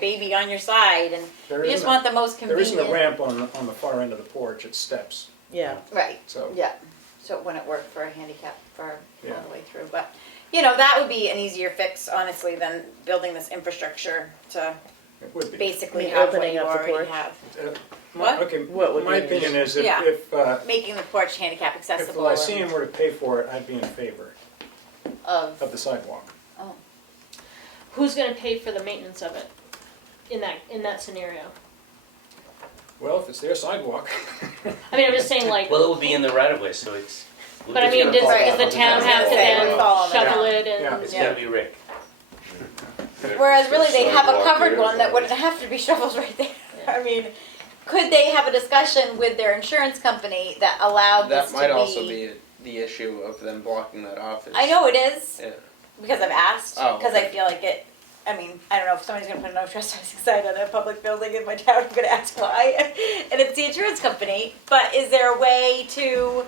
baby on your side, and there you just isn't, want the most there convenient. isn't a ramp on the far end of the porch, it's steps, Yeah. Right, so. yeah. So it wouldn't work for a handicap for Yeah. all the way through, but, you know, that would be an easier fix, honestly, than building this infrastructure to It would be. basically mean, have what opening you up the already porch? have. What? Okay, What would my be- opinion is Yeah. if Making the porch handicap the accessible Lyceum were to pay for it, I'd be in favor of, of the sidewalk. Who's gonna pay for the maintenance of it in that scenario? Well, if it's their sidewalk. I mean, I'm just saying like, Well, it would be in the right of way, so it's. but I mean, does Right. the town have to Say it then would fall on the shovel town. it Yeah. and? It's Yeah. gonna be Rick. whereas really they have a covered one that wouldn't have to be shoveled right there. I mean, could they have a discussion with their insurance company that allowed this That to might be? also be the issue of them blocking that off. I know it is, Yeah. because I've asked, Oh, because okay. I feel like it, I mean, I don't know if somebody's gonna put a no trespassing sign on a public building in my town, I'm gonna ask why, and it's the insurance company, but is there a way to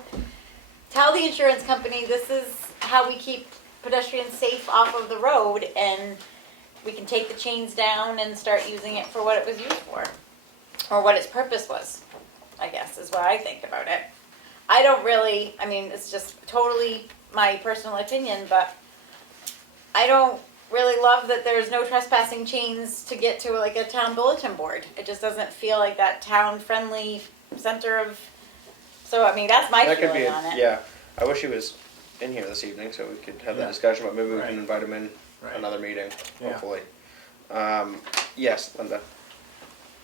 tell the insurance company, this is how we keep pedestrians safe off of the road, and we can take the chains down and start using it for what it was used for, or what its purpose was, I guess, is what I think about it. I don't really, I mean, it's just totally my personal opinion, but I don't really love that there's no trespassing chains to get to like a town bulletin board. It just doesn't feel like that town-friendly center of, so I mean, that's my That could be, feeling on it. yeah. I wish he was in here this evening so we could have the discussion, but maybe we Right. can invite him in Right. another meeting, Yeah. hopefully. Yes, Linda.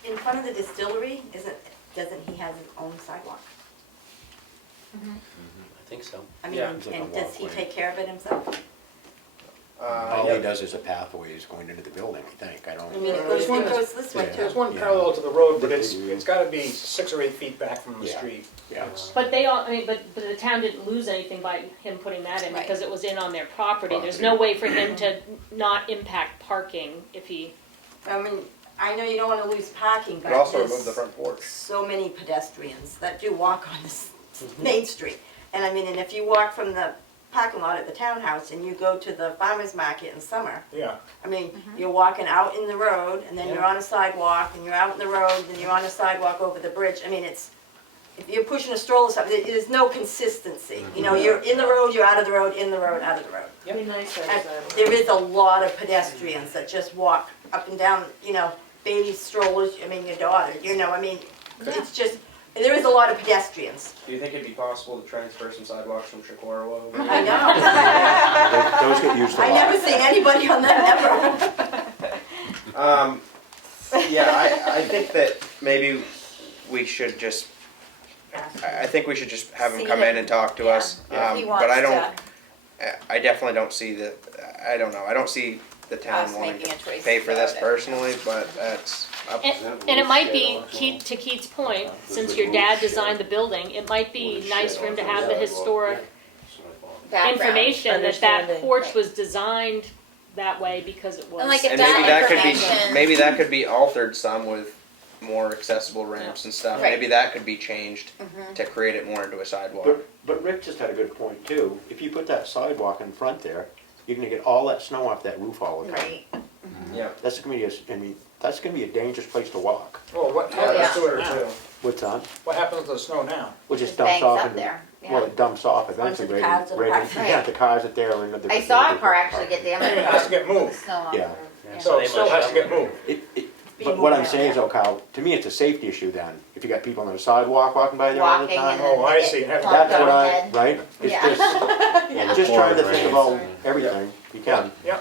In front of the distillery, doesn't he have his own sidewalk? I think so. I mean, Yeah. It's like a and does he walkway. take care of it himself? All Yeah. he does is a pathway is going into the building, I think, I don't. I mean, it There's one- goes this way Yeah. too. There's one Yeah. parallel to the road, but it's gotta be 6 or 8 feet back from the Yeah. street. Yeah. But they all, I mean, but the town didn't lose anything by him putting that in Right. because it was in on their property. There's no way for him to not impact parking if he, I mean, I know you don't wanna lose parking, but But also there's remove the front porch. so many pedestrians that do walk on this Main Street. And I mean, and if you walk from the parking lot at the townhouse and you go to the farmer's market in summer, Yeah. I mean, you're walking out in the road, and then you're on a sidewalk, and you're out in the road, and you're on a sidewalk over the bridge. I mean, it's, if you're pushing a stroller or something, there's no consistency. You know, you're in the road, you're out of the road, in the road, out of the road. Be nice to have And sidewalk. there is a lot of pedestrians that just walk up and down, you know, baby strollers, I mean, your daughter, you know, I mean, it's just, there is a lot of pedestrians. Do you think it'd be possible to transfer some sidewalks from Shakora over? I know. Those get used a lot. I never seen anybody on that ever. Yeah, I think that maybe we should just, I think we should just have him See come him. in and talk to Yeah. us. If he But I wants don't, I definitely don't see the, I don't know, I don't see the town Us wanting making to a choice pay for this about it. personally, but that's up. and it might be, to Keith's point, since your dad designed the building, it might be nice for him to have the historic Background. information that that Understanding. porch was designed that way because it was. And like if And that maybe that could information- be, maybe that could be altered some with more accessible ramps and stuff. Right. Maybe that could be changed Mhm. to create it more into a sidewalk. But Rick just had a good point too. If you put that sidewalk in front there, you're gonna get all that snow off that roof all the time. Right. Yeah. That's gonna be I mean, that's gonna be a dangerous place to walk. Well, what Oh, yeah. happens to it now? What's that? What happens to the snow now? Well, just It dumps bangs off up into, there, well, yeah. it dumps off eventually the right cars in, that are right in, parked. yeah, the cars that there and the. I saw a car actually get damaged. It has to get moved. Snow on Yeah. the roof. Yeah. So they it still must has to shovel get it. moved. But what I'm saying is, though, Kyle, to me, it's a safety issue then. If you got people on the sidewalk walking by there all the Walking time. and Oh, I they see. get That's plunked That's on what the I, head. right? It's Yeah. just trying to think about everything you can. Yeah.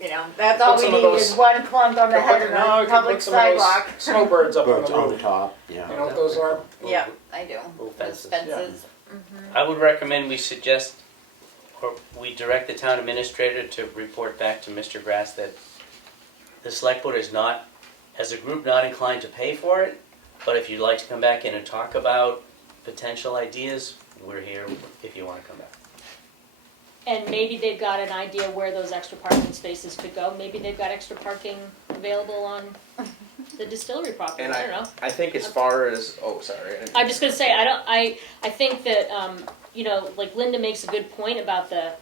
You know, that's all Put we some of need those- is one plunk on the head of Now the you can public put some of those sidewalk. snowbirds up on Birds the on the roof. top, yeah. You know what those are? Yeah, I do. Little Those fences. fences. I would recommend we suggest, or we direct the town administrator to report back to Mr. Grass that the select board is not, as a group, not inclined to pay for it, but if you'd like to come back in and talk about potential ideas, we're here if you want to come back. And maybe they've got an idea where those extra parking spaces could go. Maybe they've got extra parking available on the distillery property. And I don't know. I think as far as, oh, sorry. I'm just gonna say, I think that, you know, like Linda makes a good point about the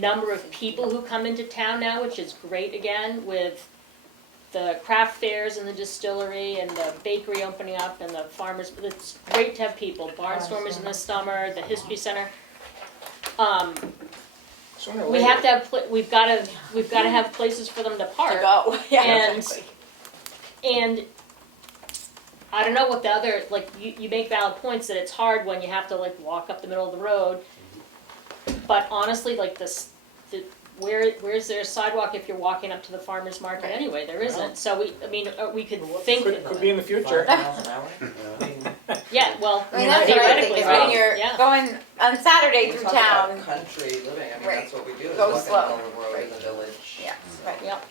number of people who come into town now, which is great again, with the craft fairs and the distillery and the bakery opening up and the farmers, it's great to have people, barnstormers in the summer, the history center. Sooner or We later. have to have, we've gotta have places for them to park. To go. Yeah, And- exactly. And I don't know what the other, like, you make valid points that it's hard when you have to like walk up the middle of the road. But honestly, like where's there a sidewalk if you're walking up to the farmer's market anyway? There isn't. So we could think, Could be in the future. 5 miles an hour? yeah, well, I mean, that's what I think, theoretically, is when right? you're Yeah. going on Saturday We through talk town. about country living, I mean, Right. that's what we do, is Go look at slow. the road in the village. Yeah, right. Yep.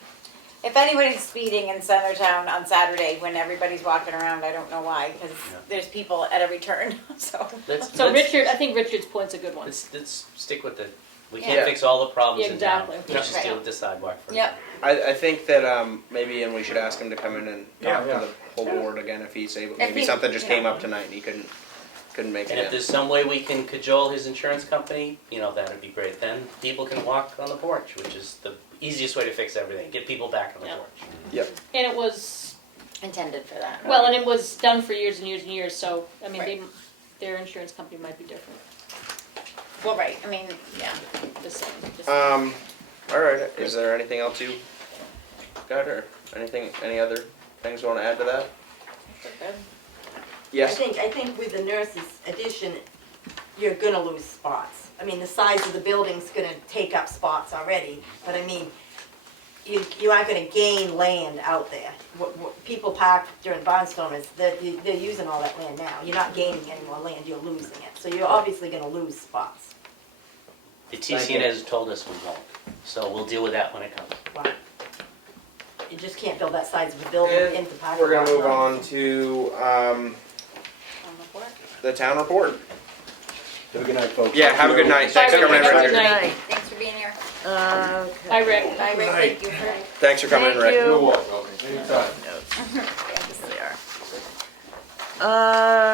If anybody's speeding in Centertown on Saturday when everybody's walking around, I don't know why, because there's people at every turn, so. So Richard, I think Richard's point's a good one. Let's stick with it. We Yeah. can't fix all the problems in town. Exactly. Let's just Right. deal with the sidewalk for now. Yep, I think that maybe, and we should ask him to come in and Yeah, talk yeah. to the whole board again if he's able. If Maybe he- something just you know. came up tonight and he couldn't make And it if in. there's some way we can cajole his insurance company, that would be great. Then people can walk on the porch, which is the easiest way to fix everything. Get people back on the Yeah. porch. And it was, intended for that. well, and it was done for years and years and years, so, I mean, their insurance company might be different. Well, right, I mean, yeah. Just saying. Just saying. All right. Is there anything else you got, or any other things you want to add to that? Good. Yes. I think with the nurses addition, you're gonna lose spots. I mean, the size of the building's gonna take up spots already, but I mean, you aren't gonna gain land out there. What people park during barnstorm is that they're using all that land now. You're not gaining any more land, you're losing it. So you're obviously gonna lose spots. The TCN has told us we won't, so we'll deal with that when it comes. Wow. You just can't build that size of a building And into parking. we're gonna lot. move on to the town report. Have a good night, folks. Yeah. Have a good night. Thanks for coming in, Have a Rick. good night. Thanks for being here. Okay. Bye, Rick. Bye, Rick, thank you for. Thanks for coming in, Thank Rick. you. welcome. Anytime. Here they are.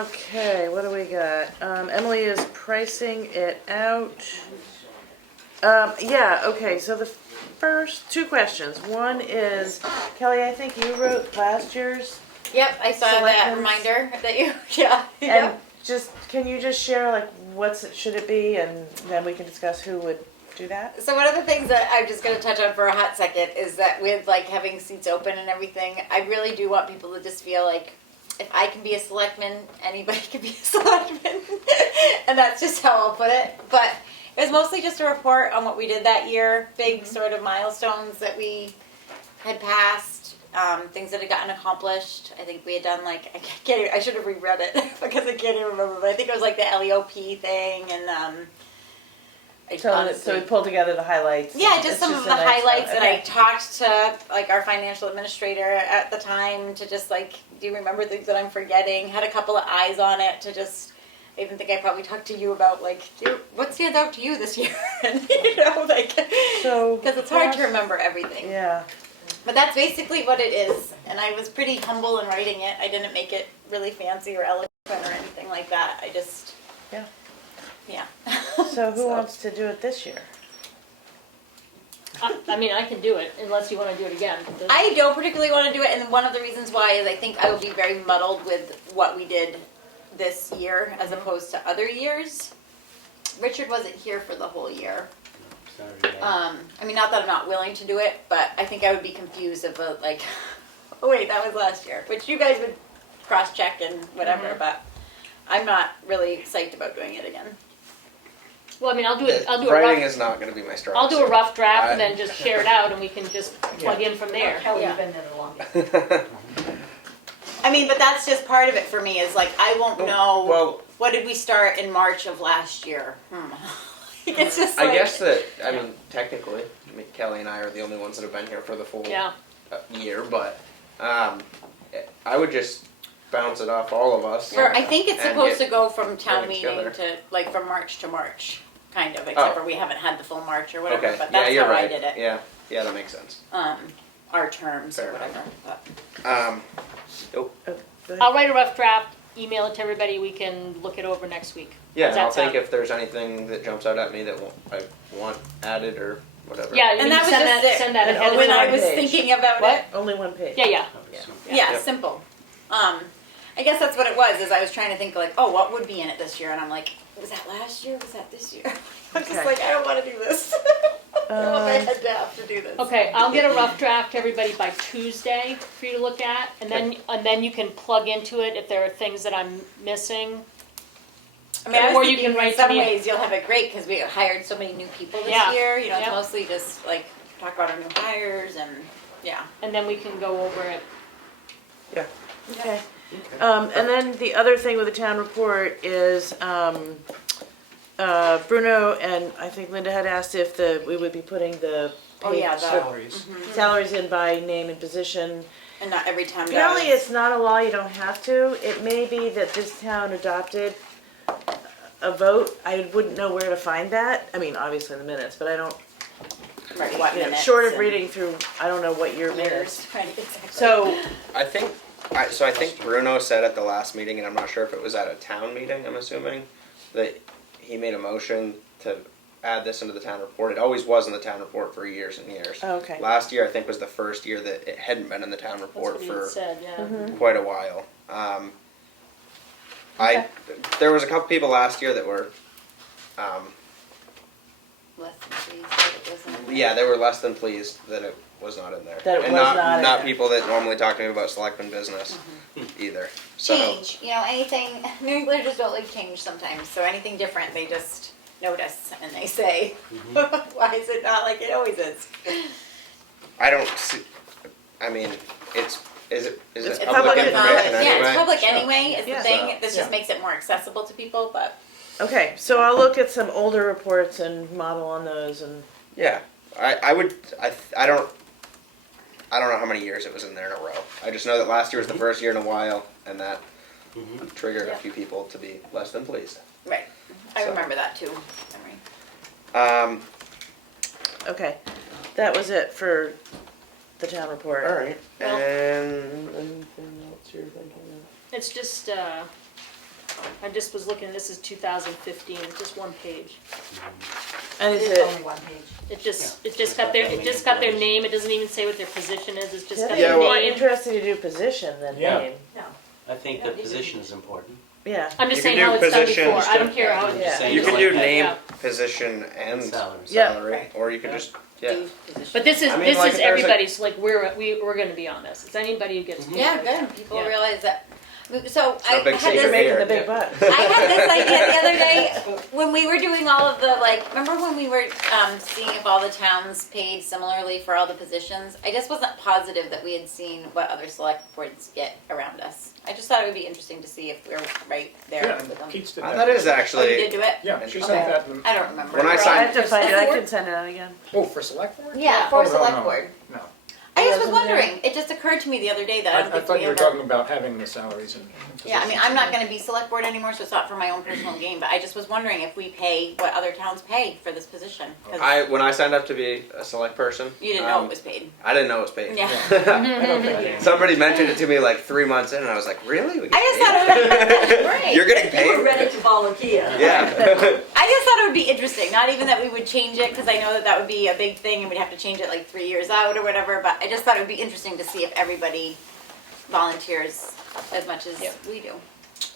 Okay, what do we got? Emily is pricing it out. Yeah, okay, so the first two questions. One is, Kelly, I think you wrote last year's. Yep, I saw that Selectmen's- reminder that you, yeah. And just, can you just share, like, should it be, and then we can discuss who would do that? So one of the things that I'm just gonna touch on for a hot second is that with like having seats open and everything, I really do want people to just feel like if I can be a selectman, anybody can be a selectman. And that's just how I'll put it. But it was mostly just a report on what we did that year, big sort of milestones that we had passed, things that had gotten accomplished. I think we had done like, I should have reread it because I can't even remember, but I think it was like the LEOP thing and I So honestly- we pulled together the highlights. yeah, It's just some of the a nice highlights, one. and I Okay. talked to like our financial administrator at the time to just like, do you remember things that I'm forgetting? Had a couple of eyes on it to just. I even think I probably talked to you about like, what stands out to you this year? And you know, like, So because it's hard to cost- remember everything. Yeah. But that's basically what it is, and I was pretty humble in writing it. I didn't make it really fancy or eloquent or anything like that. I just. Yeah. Yeah. So who wants to do it this year? I mean, I can do it unless you want to do it again. I don't particularly want to do it, and one of the reasons why is I think I will be very muddled with what we did this year as opposed to other years. Richard wasn't here for the whole year. Sorry, I mean, not that I'm not willing to do it, but I think I would be confused about like, oh wait, that was last year, which you guys would cross-check and whatever, but I'm not really psyched about doing it again. Well, I mean, I'll do it. I'll do a Writing rough. is not going to be my strong I'll do a suit. rough draft and then just share it out, and we can just plug in from there. Kelly, Yeah. you've been there the longest. I mean, but that's just part of it for me is like, I won't know, Well, what did we start in March of last year? It's just like. I guess that, I mean, technically, Kelly and I are the only ones that have been here for the full Yeah. year, but I would just bounce it off all of us. I think it's and supposed get- to go from town bring it meeting together. to, like, from March to March, kind of, Oh. except for we haven't had the full March or whatever, Okay, but yeah, that's you're how I right. did it. Yeah, that makes sense. Our terms Fair or enough. whatever, but. Go ahead. I'll write a rough draft, email it to everybody. We can look it over next week. Yeah, How's and that I'll think sound? if there's anything that jumps out at me that I want added or whatever. Yeah, And you that was send just that. it. Send that And ahead of When I time. was page. thinking about What? it, Only one page. Yeah. yeah, Yep. simple. I guess that's what it was, is I was trying to think like, oh, what would be in it this year? And I'm like, was that last year? Was that this year? I'm just Okay. like, I don't want to do this. I don't want my head to have to do this. Okay, I'll get a rough draft to everybody by Tuesday for you to look at, and then you can plug into it if there are things that I'm missing. I mean, I Or was you thinking can write in to some me. ways you'll have it great because we hired so many new people this Yeah. year. You know, it's Yep. mostly just like talk about our new hires and yeah. And then we can go over it. Okay. And then the other thing with the town report is, Bruno and I think Linda had asked if we would be putting the Oh, yeah, page- the- Salaries. salaries in by name and position. And not every town Apparently, does. it's not a law, you don't have to. It may be that this town adopted a vote. I wouldn't know where to find that. I mean, obviously in the minutes, but I don't, Right, what you know, minutes short of and reading through, I don't know what your minutes. years. Right, exactly. So, I think Bruno said at the last meeting, and I'm not sure if it was at a town meeting, I'm assuming, that he made a motion to add this into the town report. It always was in the town report for years and years. oh, okay. Last year, I think, was the first year that it hadn't been in the town That's report what he had for said, yeah. Mm-hmm. quite a while. There was a couple people last year that were, Less than pleased that it wasn't. yeah, they were less than pleased that it was not in there. That it and was not not in not there. people that normally talk to me about selectmen business either. So Change, anything, New Englanders don't like change sometimes, so anything different, they just notice and they say, why is it not like it always is? I don't see. I mean, is it It's public public information knowledge. anyway? Yeah, it's public anyway, is the Yeah. thing, So- this just makes it more accessible to people, but. Okay, so I'll look at some older reports and model on those and, Yeah, I would. I don't know how many years it was in there in a row. I just know that last year was the first year in a while, and that triggered a few people to be less than pleased. Right, I So. remember that too, Emery. okay. That was it for the town report. All right, Well- and anything else you're thinking of? It's just, I just was looking, this is 2015, it's just one page. And is It's it, only one page. It just got their name, it doesn't even say what their position is, it's just got that'd Yeah, their be well- more name. interesting to do position than Yeah. name. I think the position is important. Yeah. I'm just You saying can how do it's done position, before, I don't care how Yeah. it's. You Just can do like that, name, yeah. position, and Salaries. Yeah. salary, Right. or you could just Do position. But this is, I mean, like, if there's a- everybody's, like, we're gonna be on this, it's anybody who gets. Yeah, good, people Yeah. realize that, so no I big had secret You're this. making here. the big bucks. I had this idea the other day when we were doing all of the remember when we were seeing if all the towns paid similarly for all the positions? I just wasn't positive that we had seen what other select boards get around us. I just thought it would be interesting to see if we're right there Yeah, with them. Keats did That that. is Oh, you did actually. do it? Yeah, she Okay. sent that, in- I don't remember. When I I signed- have to find it, I Board? can send it out again. oh, for select board? Yeah, Oh, for no, select no, board. No, I just was Wasn't there? wondering, it just occurred to me the other day that I don't I think thought we you were ever. talking about having the salaries and Yeah, I mean, positions. I'm not gonna be select board anymore, so it's not for my own personal gain, but I just was wondering if we pay what other towns pay for this position. 'Cause When I signed up to be a select person, you didn't know it was paid. I didn't know it was paid. Yeah. I don't think Somebody mentioned it to me like 3 months in, and I was like, "Really? We get I just paid? thought it was right. You're getting They were paid?" ready to volunteer. Yeah. I just thought it would be interesting, not even that we would change it, because I know that that would be a big thing and we'd have to change it like 3 years out or whatever, but I just thought it would be interesting to see if everybody volunteers as much as we do.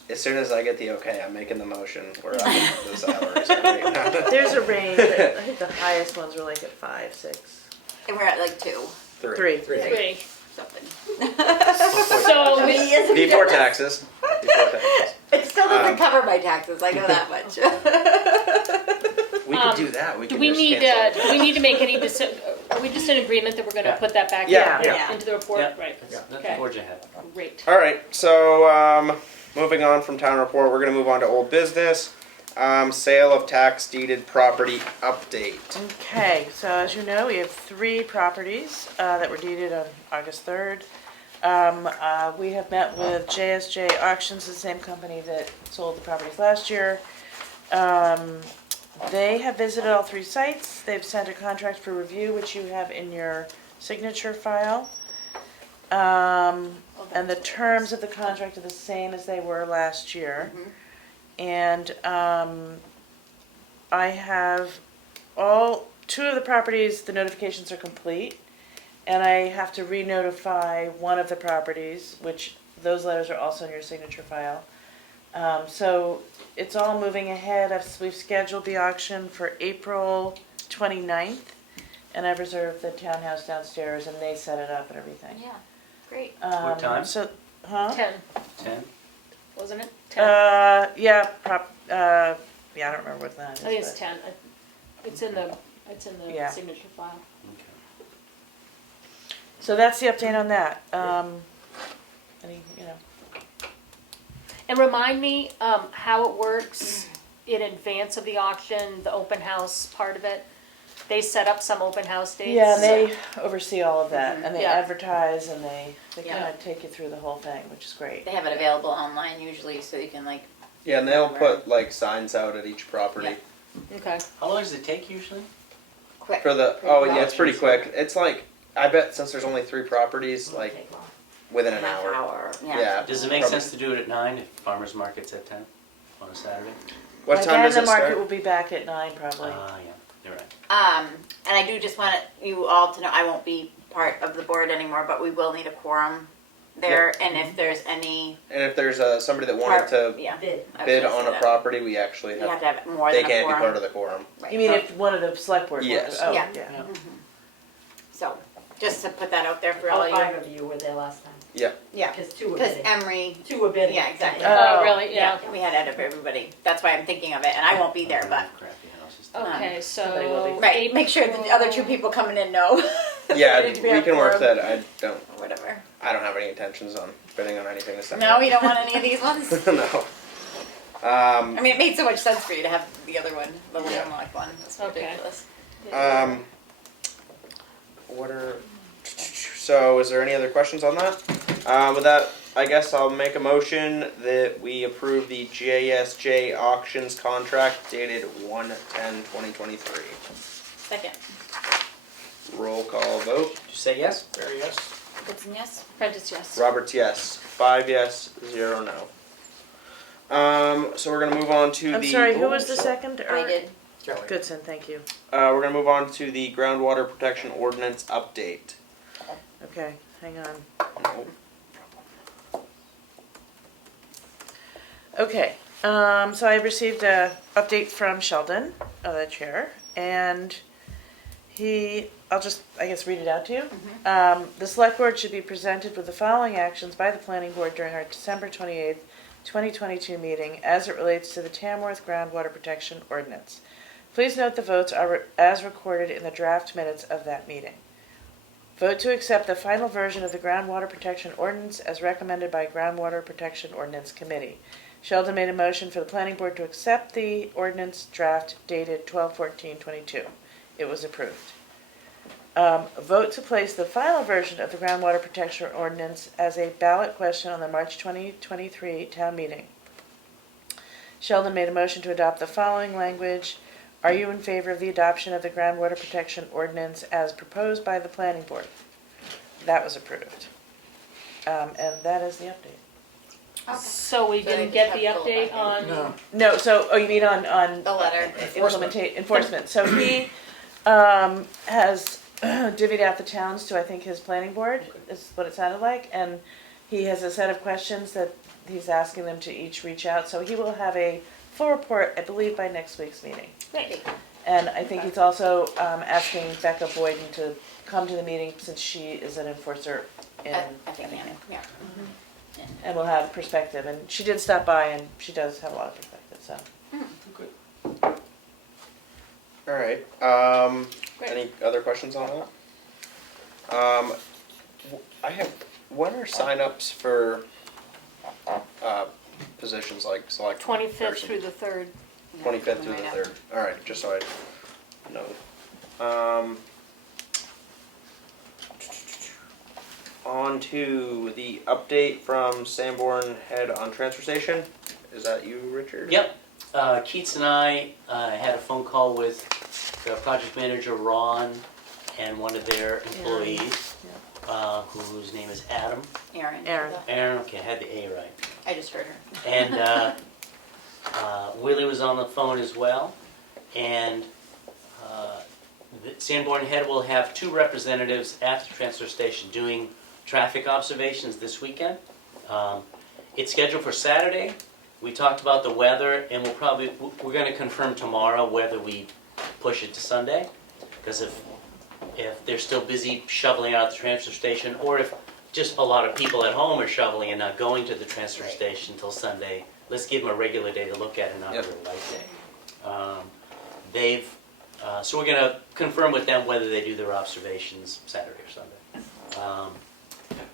As soon as I get the okay, I'm making the motion. We're up the salaries right There's a range, I think the highest ones were like at 5, 6, And we're at like 2 3. 3. Three. something. So, I mean, yes, we Before did. taxes. Before taxes. It still doesn't Um, cover my taxes, I know that much. We could do that. We do could we just need, cancel. do we need to make any, are we just in agreement that we're gonna Yeah. put that back Yeah. in- Yeah. into the report? Yeah. Right, That's the okay, board you have. great. All right. So moving on from town report, we're gonna move on to old business. Sale of tax deeded property update. Okay, so as you know, we have 3 properties that were deeded on August 3rd. We have met with JSJ Auctions, the same company that sold the properties last year. They have visited all 3 sites. They've sent a contract for review, which you have in your signature file. And the terms of the contract are the same as they were last year. And I have 2 of the properties, the notifications are complete. And I have to re-notify one of the properties, which those letters are also in your signature file. So it's all moving ahead. We've scheduled the auction for April 29th. And I've reserved the townhouse downstairs and they set it up and everything. Yeah, great. What time? So, huh? 10, 10? wasn't it? 10, Yeah, yeah, I don't remember what that is. I think it's but- 10, it's in the Yeah. signature file. Okay. So that's the update on that. And remind me, how it works in advance of the auction, the open house part of it. They set up some open house dates. Yeah, and they oversee all of that, and they Yeah. advertise, and they Yeah. kind of take you through the whole thing, which is great. They have it available online usually, so you can Yeah, and they'll put like signs out at each property Okay. How long does it take usually? quick. for the. Oh yeah, it's pretty quick. It's like I bet since there's only 3 properties, like within an Half hour. hour, Yeah. Does it make Probably. sense to do it at 9 if farmer's market's at 10 on a Saturday? What time Again, does the it market start? will be back at 9 probably. Yeah, you're right. And I do just want you all to know, I won't be part of the board anymore, but we will need a quorum there, and if there's any And if there's somebody that wanted to yeah, Bid. I was bid gonna on say a that. property, we actually You have have, to have more they than a can't be quorum. part of the quorum. Right. You mean if one of the select board Yes. members? Oh, Yeah. yeah. So, just to put that out there for all All you. five of you were there last time, Yeah, because two were because bidding. Emery, Two were bidding. yeah, exactly. Oh. Oh, really? Yeah. We had out of everybody. That's why I'm thinking of it, and I won't be there, but. Crappy houses. Okay, Somebody will so. be- Right, make sure that the other two people coming in know. Yeah, They need to be we on can work quorum that. Or whatever. I don't have any intentions on bidding on anything this time. No, you don't want any of these ones? No. I mean, it made so much sense for you to have the other one, the Yeah. landlocked one. It's Okay. ridiculous. What are, so is there any other questions on that? With that, I guess I'll make a motion that we approve the JSJ auctions contract dated 1/10/2023. Second. Roll call vote. Did you say yes? Very yes. Goodson, yes? Prentice, yes. Roberts, yes. 5 yes, 0 no. So we're gonna move on to I'm the. sorry, who was the second? I or- did. Kelly. Goodson, thank you. We're gonna move on to the groundwater protection ordinance update. Okay, hang on. Nope. Okay, so I received a update from Sheldon, the chair, and I'll just, I guess, read it out to you. The select board should be presented with the following actions by the planning board during our December 28th, 2022 meeting as it relates to the Tamworth groundwater protection ordinance. Please note the votes are as recorded in the draft minutes of that meeting. Vote to accept the final version of the groundwater protection ordinance as recommended by Groundwater Protection Ordinance Committee. Sheldon made a motion for the planning board to accept the ordinance draft dated 12/14/22. It was approved. Vote to place the final version of the groundwater protection ordinance as a ballot question on the March 2023 town meeting. Sheldon made a motion to adopt the following language. Are you in favor of the adoption of the groundwater protection ordinance as proposed by the planning board? That was approved. And that is the update. So we So they didn't get just the have to go update back on. No, No, so, oh, you mean on The letter. enforcement. So he has divvied out the towns to, I think, his planning board, is what it sounded like. And he has a set of questions that he's asking them to each reach out. So he will have a full report, I believe, by next week's meeting. Great. And I think he's also asking Becca Boyden to come to the meeting since she is an enforcer in I think, Effingham. yeah. And we'll have perspective. And she did stop by and she does have a lot of perspective, so. All right. Any other questions on that? I have. When are signups for positions like select? 25th through the 3rd. 25th through the 3rd. All right, just so I know. On to the update from Sanborn Head on transfer station. Is that you, Richard? Yep. Keats and I had a phone call with the project manager, Ron, and one of their employees, whose name is Adam. Aaron. Aaron, okay, I had the A right. I just heard her. And Willie was on the phone as well. And Sanborn Head will have 2 representatives at the transfer station doing traffic observations this weekend. It's scheduled for Saturday. We talked about the weather, and we're going to confirm tomorrow whether we push it to Sunday. Because if they're still busy shoveling out the transfer station, or if just a lot of people at home are shoveling and not going to the transfer station until Sunday, let's give them a regular day to look at and not a light day. So we're going to confirm with them whether they do their observations Saturday or Sunday.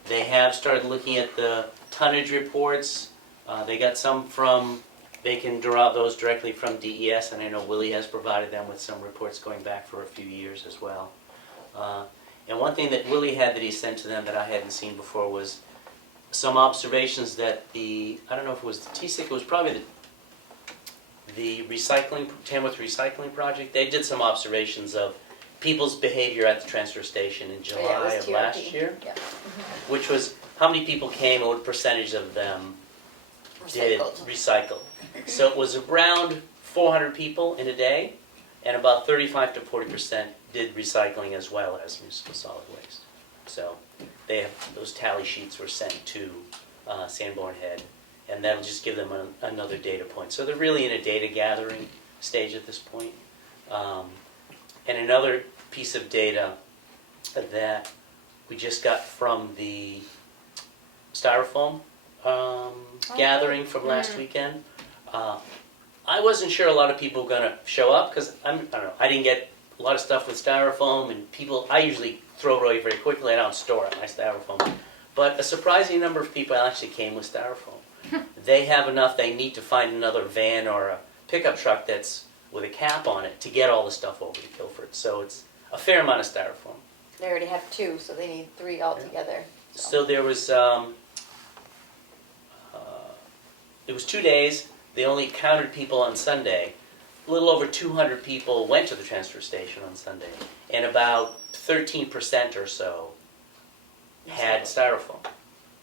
They have started looking at the tonnage reports. They got some they can draw those directly from DES, and I know Willie has provided them with some reports going back for a few years as well. And one thing that Willie had that he sent to them that I hadn't seen before was some observations that I don't know if it was the TSIC, it was probably the Tamworth recycling project. They did some observations of people's behavior at the transfer station in July of last year, which was how many people came and what percentage of them did recycle. So it was around 400 people in a day, and about 35 to 40% did recycling as well as municipal solid waste. So those tally sheets were sent to Sanborn Head, and that'll just give them another data point. So they're really in a data gathering stage at this point. And another piece of data that we just got from the styrofoam gathering from last weekend. I wasn't sure a lot of people were gonna show up because I don't know. I didn't get a lot of stuff with styrofoam, and people. I usually throw it away very quickly. I don't store it, my styrofoam. But a surprising number of people actually came with styrofoam. They have enough. They need to find another van or a pickup truck that's with a cap on it to get all the stuff over to Guilford. So it's a fair amount of styrofoam. They already have 2, so they need 3 altogether. So there was, it was 2 days. They only counted people on Sunday. A little over 200 people went to the transfer station on Sunday, and about 13% or so had styrofoam,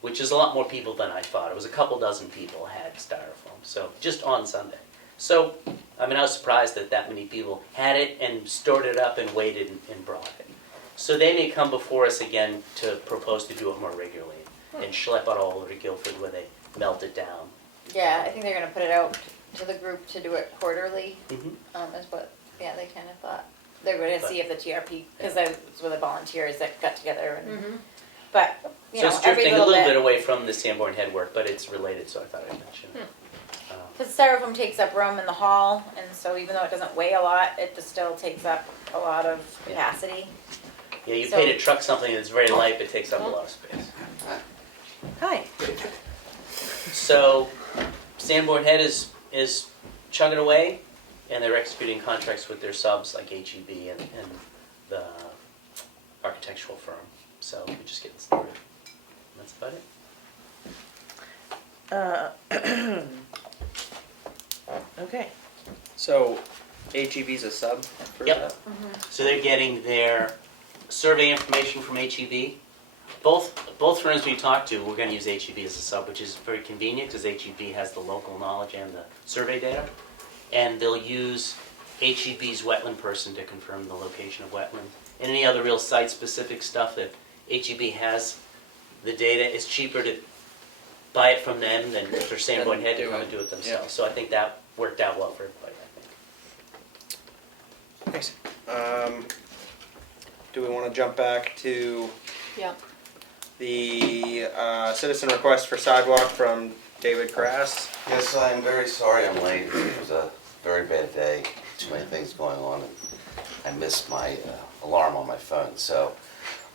which is a lot more people than I thought. It was a couple dozen people had styrofoam, so just on Sunday. So, I mean, I was surprised that that many people had it and stored it up and waited and brought it. So they may come before us again to propose to do it more regularly and schlep it all over to Guilford where they melt it down. Yeah, I think they're gonna put it out to the group to do it quarterly, Mm-hmm. is what, yeah, they kind of thought. They're gonna see if the TRP, because that was with the volunteers that got together and, but, you So know, it's every drifting a little little bit bit. away from the Sanborn Head work, but it's related, so I thought I'd mention it. Because styrofoam takes up room in the hall, and so even though it doesn't weigh a lot, it just still takes up a lot of capacity. Yeah, you So- pay to truck something that's very light, but takes up a lot of space. Hi. So Sanborn Head is chugging away, and they're executing contracts with their subs like HEB and the architectural firm. So we just getting started. And that's about it. Okay. So, HEB's a sub for Yep. that? So they're getting their survey information from HEB. Both firms we talked to, we're going to use HEB as a sub, which is very convenient because HEB has the local knowledge and the survey data. And they'll use HEB's wetland person to confirm the location of wetland. And any other real site-specific stuff that HEB has, the data is cheaper to buy it from them than for Sanborn Head to come and do it themselves. Yeah. So I think that worked out well for everybody, I think. Thanks. Do we want to jump back to Yeah. the citizen request for sidewalk from David Grass? Yes, I'm very sorry I'm late. It was a very bad day, too many things going on, and I missed my alarm on my phone. So,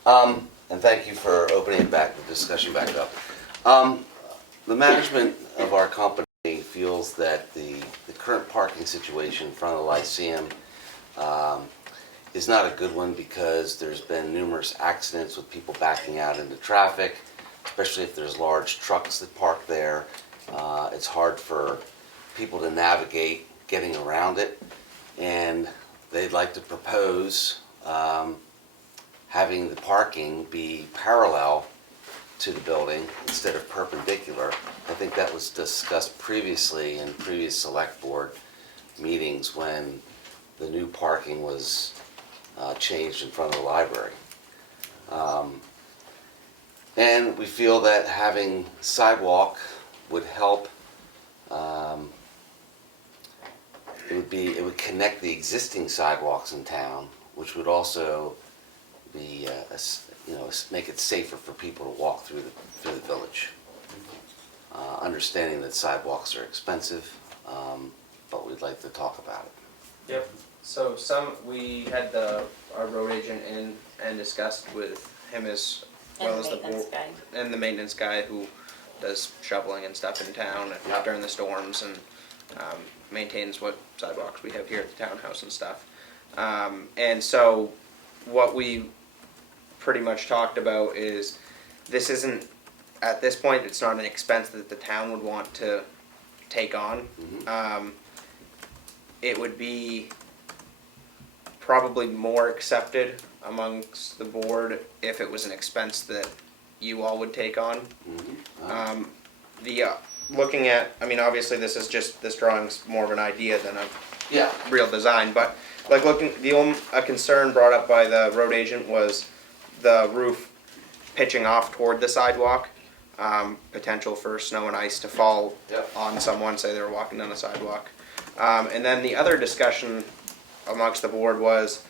and thank you for opening the discussion back up. The management of our company feels that the current parking situation in front of the Lyceum is not a good one because there's been numerous accidents with people backing out into traffic, especially if there's large trucks that park there. It's hard for people to navigate getting around it, and they'd like to propose having the parking be parallel to the building instead of perpendicular. I think that was discussed previously in previous select board meetings when the new parking was changed in front of the library. And we feel that having sidewalk would help. It would connect the existing sidewalks in town, which would also be, make it safer for people to walk through the village. Understanding that sidewalks are expensive, but we'd like to talk about it. Yep. So we had our road agent in and discussed with him as well as the maintenance board guy. and the maintenance guy who does shoveling and stuff in town Yep. during the storms and maintains what sidewalks we have here at the townhouse and stuff. And so what we pretty much talked about is this isn't, at this point, it's not an expense that the town would want to take on. It would be probably more accepted amongst the board if it was an expense that you all would take on. Looking at, I mean, obviously this drawing's more of an idea than a Yeah. real design, but like a concern brought up by the road agent was the roof pitching off toward the sidewalk. Potential for snow and ice to fall Yep. on someone, say they were walking down the sidewalk. And then the other discussion amongst the board was,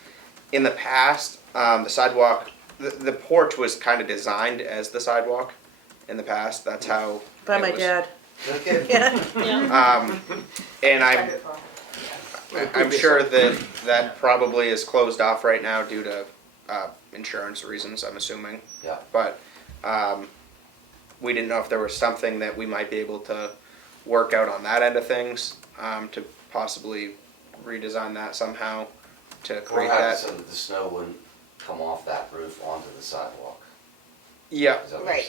in the past, the sidewalk, the porch was kind of designed as the sidewalk in the past. That's how. By it my was. dad. Okay. Yeah. Yeah. And I'm sure that that probably is closed off right now due to insurance reasons, I'm assuming. Yeah. But we didn't know if there was something that we might be able to work out on that end of things, to possibly redesign that somehow to create Perhaps that. so that the snow wouldn't come off that roof onto the sidewalk. Yeah. Is that what you're Right.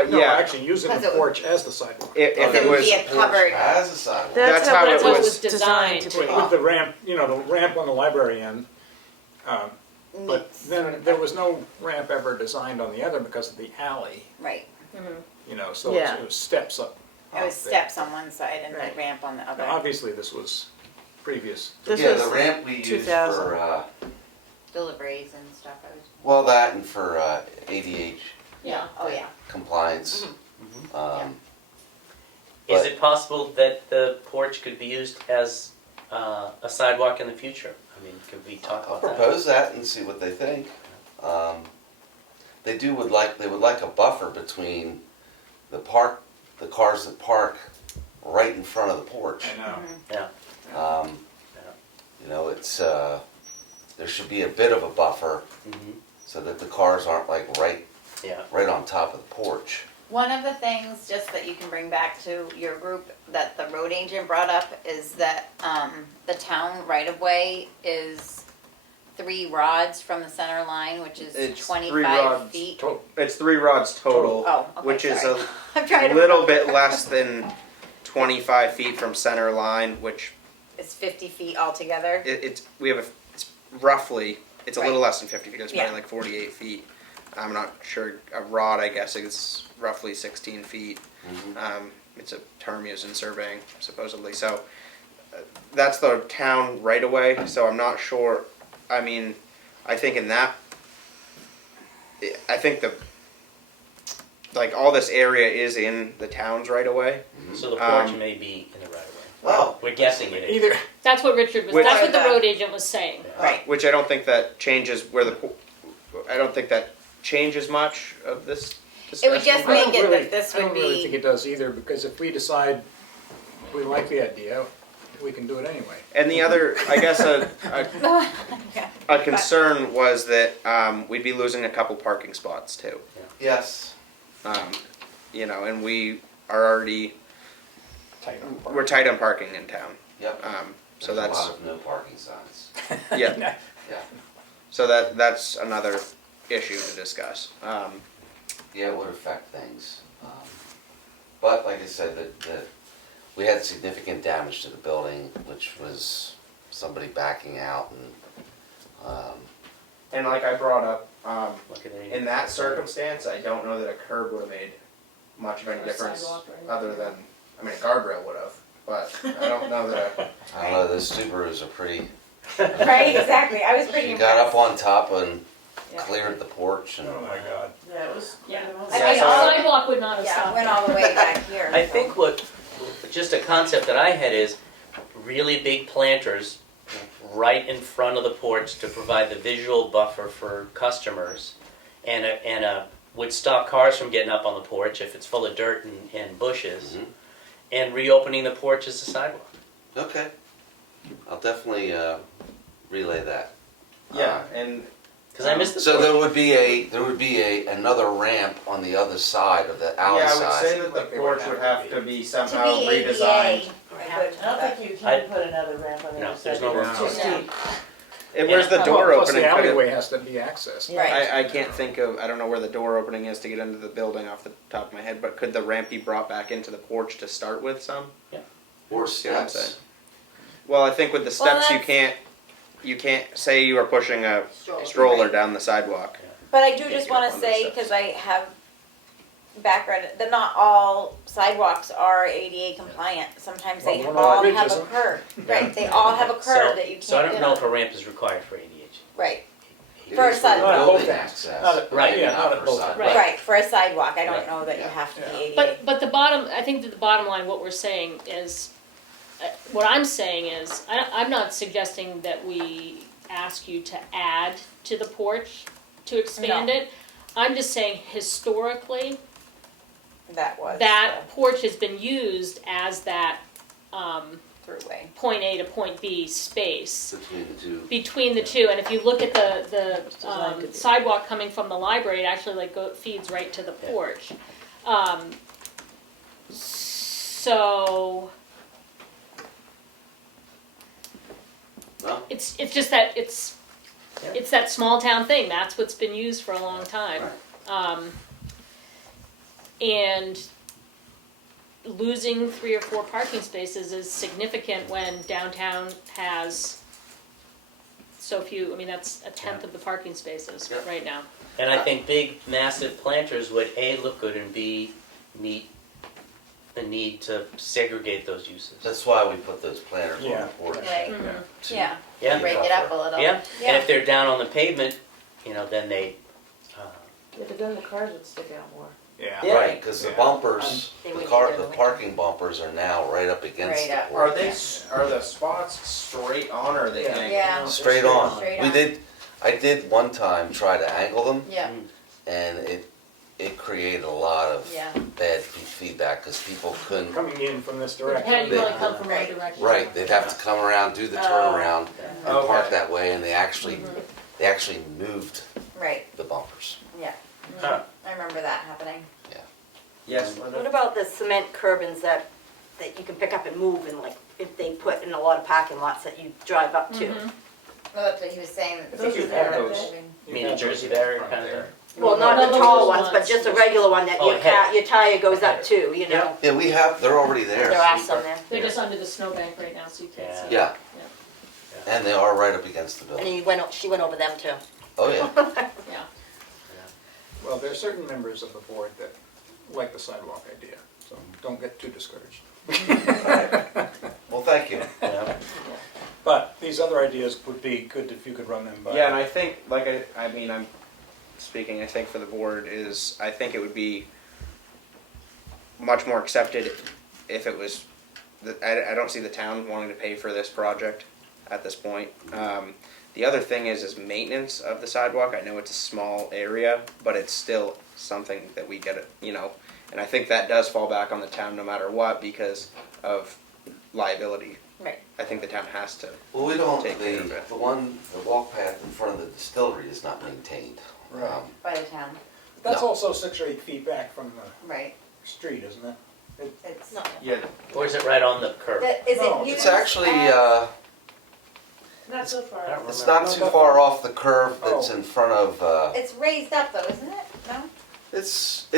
saying? No, Yeah. actually using the Because it would- porch as the sidewalk. If Because it it would was, be a covered, As a sidewalk. That's how it was designed to to be. be. With the ramp, you know, the ramp on the library end. But then there was no ramp ever designed on the other because of the alley, right, you know, so Yeah. it was steps up. it was off there. steps on one side and Right. the ramp on the Now, other. obviously, this was previous. This Yeah, was the ramp we used 2000. for, Deliveries and stuff, well, that and for ADH Yeah. oh, yeah. compliance. Is But- it possible that the porch could be used as a sidewalk in the future? I mean, could we talk I'll about that? propose that and see what they think. They would like a buffer between the cars that park right in front of the porch. I know. Yeah. You know, it's, there should be a bit of a buffer Mhm. so that the cars aren't like right Yeah. on top of the porch. One of the things, just that you can bring back to your group, that the road agent brought up is that, the town right-of-way is 3 rods from the center line, which is It's 3 25 rods feet. it's 3 rods total, Oh, okay, which is sorry. a I'm trying to little remember. bit less than 25 feet from center line, which It's 50 feet altogether. it's roughly, it's a little Right. less than 50 feet, it's probably Yeah. like 48 feet. I'm not sure, a rod I guess is roughly 16 feet. It's a term used in surveying supposedly, so that's the town right away, so I'm not sure, I mean, I think in that, I think like all this area is in the town's right away. So the porch Um, may be in the right of way. Well, We're guessing it is. Either, That's what Richard was, Which- that's what the road agent was saying. Right. Which I don't think that changes where I don't think that changes much of this It would discussion. just I make don't it really, that this I don't would really think be, it does either, because if we decide we like the idea, we can do it anyway. And the other, I guess, yeah. a concern was that we'd be losing a couple parking spots too. yes. You know, and we are already, we're tight on parking in town. Yep. So There's that's, a lot of no parking signs. yeah, Yeah. so that's another issue to discuss. Yeah, it would affect things. But like I said, we had significant damage to the building, which was somebody backing out and, And like I brought up, Look at it. in that circumstance, I don't know that a curb would have made much of any Or a difference, sidewalk or anything. other than, I mean, a guardrail would have, but I don't know that. I don't know, those Subarus are pretty, Right, exactly. I was pretty you got up impressed. on top and Yeah. cleared the porch and. Oh my God. Yeah, it was. Yeah. I Yeah, mean, so- all, Sidewalk would not have yeah, stopped went that. all the way back here. I think just a concept that I had is really big planters right in front of the porch to provide the visual buffer for customers, and would stop cars from getting up on the porch if it's full of dirt and bushes, Mhm. and reopening the porch as a sidewalk. Okay. I'll definitely relay that. Yeah, and Because I missed the So porch. there would be another ramp on the other side of the alley yeah, I would side. say that the porch would have to be To somehow be ADA. redesigned. I don't think you I- can put another ramp on the No, other side. there's no room It's for too it. steep. And where's the door Plus opening? the Could it- alleyway has to be accessed. Right. I can't think of, I don't know where the door opening is to get into the building off the top of my head, but could the ramp be brought back into the porch to start with some? Or See what I'm steps. saying? Well, I think with the Well, steps, that's- you can't say you are pushing a stroller down the sidewalk. But I do Can't just get up wanna on the say, steps. cause I have background, that not all sidewalks are ADA compliant. Sometimes they Well, one on all the ridge have a isn't. curb, right, they all have a curb that you can't So I don't get know on. if a ramp is required for ADH. Right, It For a is sidewalk. the Not building both access. Not at- Right. yeah, not at for both. sidewalk. Right. Right, for a sidewalk, I don't Right. know that you Yeah. have to be Yeah. ADA. But the bottom, I think that the bottom line, what we're saying is, what I'm saying is, I'm not suggesting that we ask you to add to the porch to expand No. it. I'm just saying historically, That was that porch has been used as that, the throughway. point A to point B space Between the two. between the two. And if you look at the designed to be. sidewalk coming from the library, it actually feeds right to the porch. So Well, it's just that it's that small town thing. That's what's been used for a long time. And losing 3 or 4 parking spaces is significant when downtown has so few. I mean, that's a tenth of the parking spaces Yeah. right now. And I think big, massive planters would A, look good, and B, meet the need to segregate those uses. that's why we put those planters on Yeah. the porch. Right, to yeah, Yeah, break it up a little. yeah, and if they're down on the pavement, then they, Yeah, but then the cars would stick out more. Yeah. Yeah. Right, because the Yeah. bumpers, They the would car, need the to- parking bumpers are now right up against Right the up. porch. Are the spots straight on or are they Yeah. angled? Yeah. Straight on. Straight We on. did, I did one time try to angle them, Yeah, and it created a lot of yeah. bad feedback, because people couldn't, Coming in from this Depending, direction. you only come from one Right. direction. right, they'd have to come around, do the turnaround, and Okay. park that way, and they actually moved Right, the bumpers. yeah. Huh. I remember that happening. Yes. What about the cement curbings that you can pick up and move, and like, if they put in a lot of parking lots that you drive up to? Well, that's what he was saying. I think you've had those. you mean a Jersey barrier Front kind of there. thing? Well, not No, the those tall ones. ones, but just a regular one that Oh, your head. your tire goes Head. up to, you know? Yeah, we have, they're already there. There are some there. They're just under the snowbank right now, so you can't see. Yeah, and they are right up against the And building. she went over them too. Oh, yeah. Yeah. Well, there are certain members of the board that like the sidewalk idea, so don't get too discouraged. Well, thank you. Yeah. But these other ideas would be good if you could run them by. Yeah, and I think, I mean, I'm speaking, I think for the board is, I think it would be much more accepted if it was, I don't see the town wanting to pay for this project at this point. The other thing is maintenance of the sidewalk. I know it's a small area, but it's still something that we get, and I think that does fall back on the town no matter what because of liability. Right. I think the town has to. Well, we don't, Take care of it. the walk path in front of the distillery is not maintained. Right. By the town, That's No. also 6 or 8 feet back from the right. street, isn't it? It's, Yeah. Or is it right on the curb? is No, it It's used actually, as- Not so far. I don't it's remember. not too far off the curve that's Oh. in front of, It's raised up though, isn't it? No? it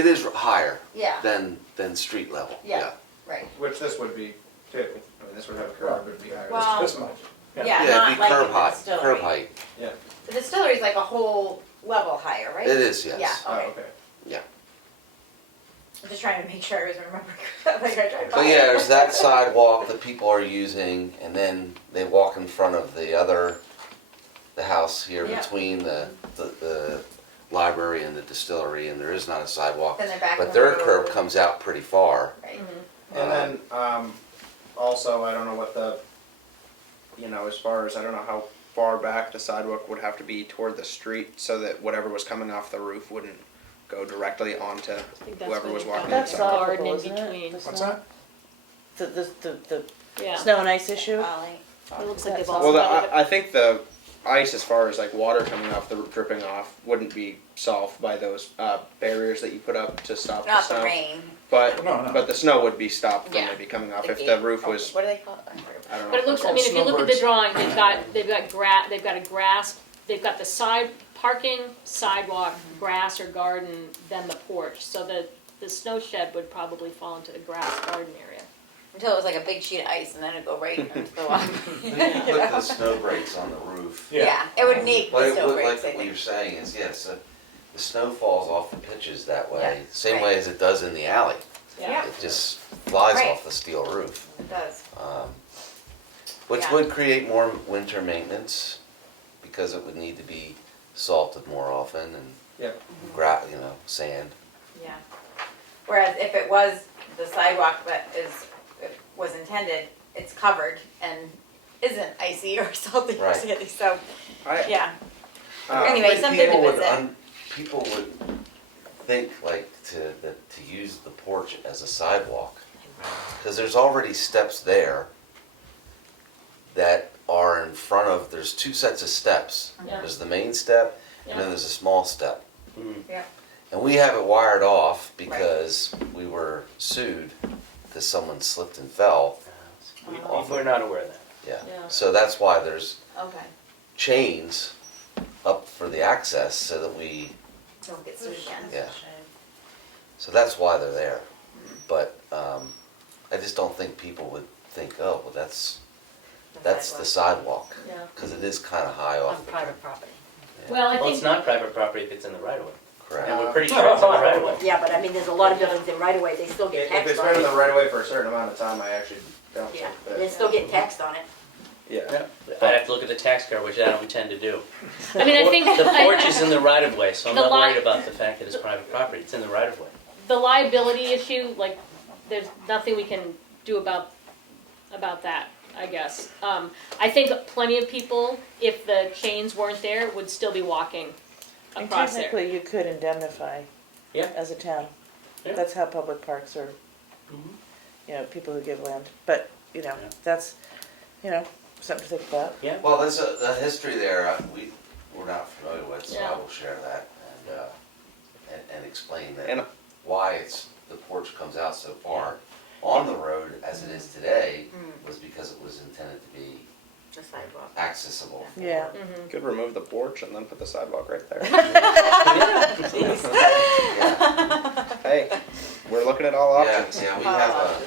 is higher Yeah, than street level, Yeah. right. Which this would be too. I mean, this would have a curb, it would be higher. Well- This much. Yeah, Yeah, not it'd be like curb in the height, distillery. curb height. The distillery's like a whole level higher, right? It is, yes. Yeah, Oh, okay. okay. I'm just trying to make sure I was remembering. Like I tried. But yeah, there's that sidewalk that people are using, and then they walk in front of the house here Yeah. between the library and the distillery, and there is not a sidewalk. Then they're back on But the their road. curb comes out pretty far. Right. And then, also, I don't know what as far as, I don't know how far back the sidewalk would have to be toward the street so that whatever was coming off the roof wouldn't go directly onto I think that's whoever what was we've walking got. That's inside. solid. Garden in solvable, isn't it? between. The What's snow- that? The Yeah. snow and ice issue? Ollie. It looks like they've Well, also Well, got it. I think the ice, as far as like water coming off the roof, dripping off, wouldn't be solved by those barriers that you put up to stop the Not snow. the rain. But No. but the snow would be stopped from Yeah. maybe coming off The if gate. the roof was. What do they call it? I forget. I don't know. But it looks, I mean, if you look at the drawing, they've got the side, parking, sidewalk, grass or garden, then the porch. So the snow shed would probably fall into the grass garden area. Until it was like a big sheet of ice and then it'd go right into the water. You can put the snow brakes on the roof. Yeah, it would need But the it snow would, breaks, I like what think. you're saying is, yes, the snow falls off the pitches that way, Yeah, same right. way as it does in the alley. Yeah. It just flies Right. off the steel roof. It does. Which Yeah. would create more winter maintenance, because it would need to be salted more often and Yep. sand. Yeah. Whereas if it was the sidewalk that was intended, it's covered and isn't icy or salty or Right. sandy, so, I, yeah. uh, Anyway, something to People would visit. people would think like to use the porch as a sidewalk, because there's already steps there that are in front of, there's two sets of steps. Yeah. There's the main step, and Yeah. then there's a small step. Yeah. And we have it wired off because we were sued because someone slipped and fell. We're not aware of that. Yeah. Yeah. So that's why there's Okay. chains up for the access so that we, Don't get sued again. yeah. So that's why they're there. But I just don't think people would think, oh, well, that's the sidewalk. Yeah. Because it is kind of high off. On private property. Well, I Well, think. it's not private property if it's in the right of way. Correct. And we're pretty sure it's in the right of way. Yeah, but I mean, there's a lot of buildings in right of way, they still get If taxed it's on been in it. the right of way for a certain amount of time, I actually don't Yeah, think that. they're still getting taxed on it. Yeah. I'd have to look at the tax card, which I don't intend to do. I mean, I think. The porch is in the right of way, so I'm The not li- worried about the fact that it's private property. It's in the right of way. The liability issue, like, there's nothing we can do about that, I guess. I think plenty of people, if the chains weren't there, would still be walking And across there. technically, you could indemnify Yeah. as a town. Yeah. That's how public parks are, Mhm. people who give land. But, Yeah. that's, something to think about. Well, there's a history there we're not familiar with, so Yeah. I will share that and explain that And- why the porch comes out so far on the road as it is today was because it was intended to be The sidewalk. accessible. Yeah. Mhm. Could remove the porch and then put the sidewalk right there. Yeah, Hey, we're looking at all yeah, options. yeah, we have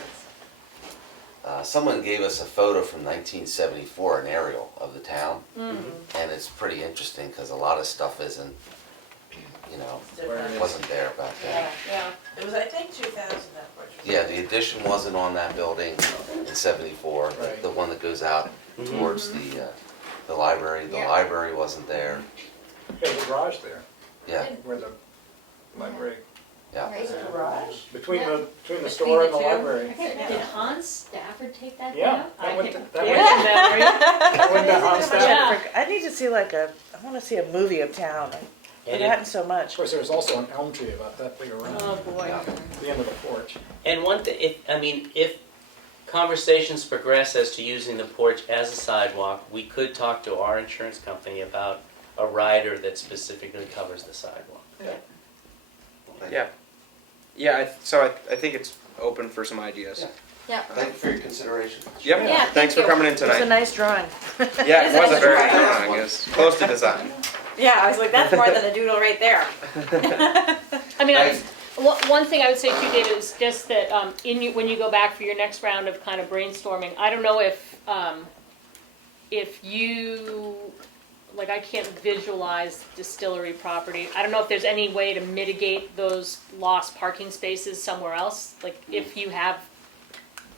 someone gave us a photo from 1974, an aerial of the town, and it's pretty interesting because a lot of stuff isn't, wasn't there back then. Yeah. It was, I think, 2000 that porch. Yeah, the addition wasn't on that building in '74, Right. the one that goes out towards the library. The Yeah. library wasn't there. There's a garage there, Yeah, where the library, yeah. There's a garage. between the Between store and the the two? library. Did Hans Stafford take that Yeah, down? that I went think- to- that Yeah, went- memory. That went to Hans Stafford. Yeah. I need to see I want to see a movie of town. I've And forgotten so much. Of course, there's also an elm tree about that big around, Oh, boy. Yeah. at the end of the porch. And one thing, if conversations progress as to using the porch as a sidewalk, we could talk to our insurance company about a rider that specifically covers the sidewalk. Yeah. Yeah, so I think it's open for some ideas. Yeah. Thank you for your consideration. Yep, Yeah, thanks thank for you. coming in It was a tonight. nice drawing. Yeah, it was a very Nice good drawing. one, I guess. Close to design. Yeah, I was like, that's more than a doodle right there. I mean, one thing I would say too, David, is just that when you go back for your next round of kind of brainstorming, I don't know if you, like, I can't visualize distillery property. I don't know if there's any way to mitigate those lost parking spaces somewhere else. Like, if you have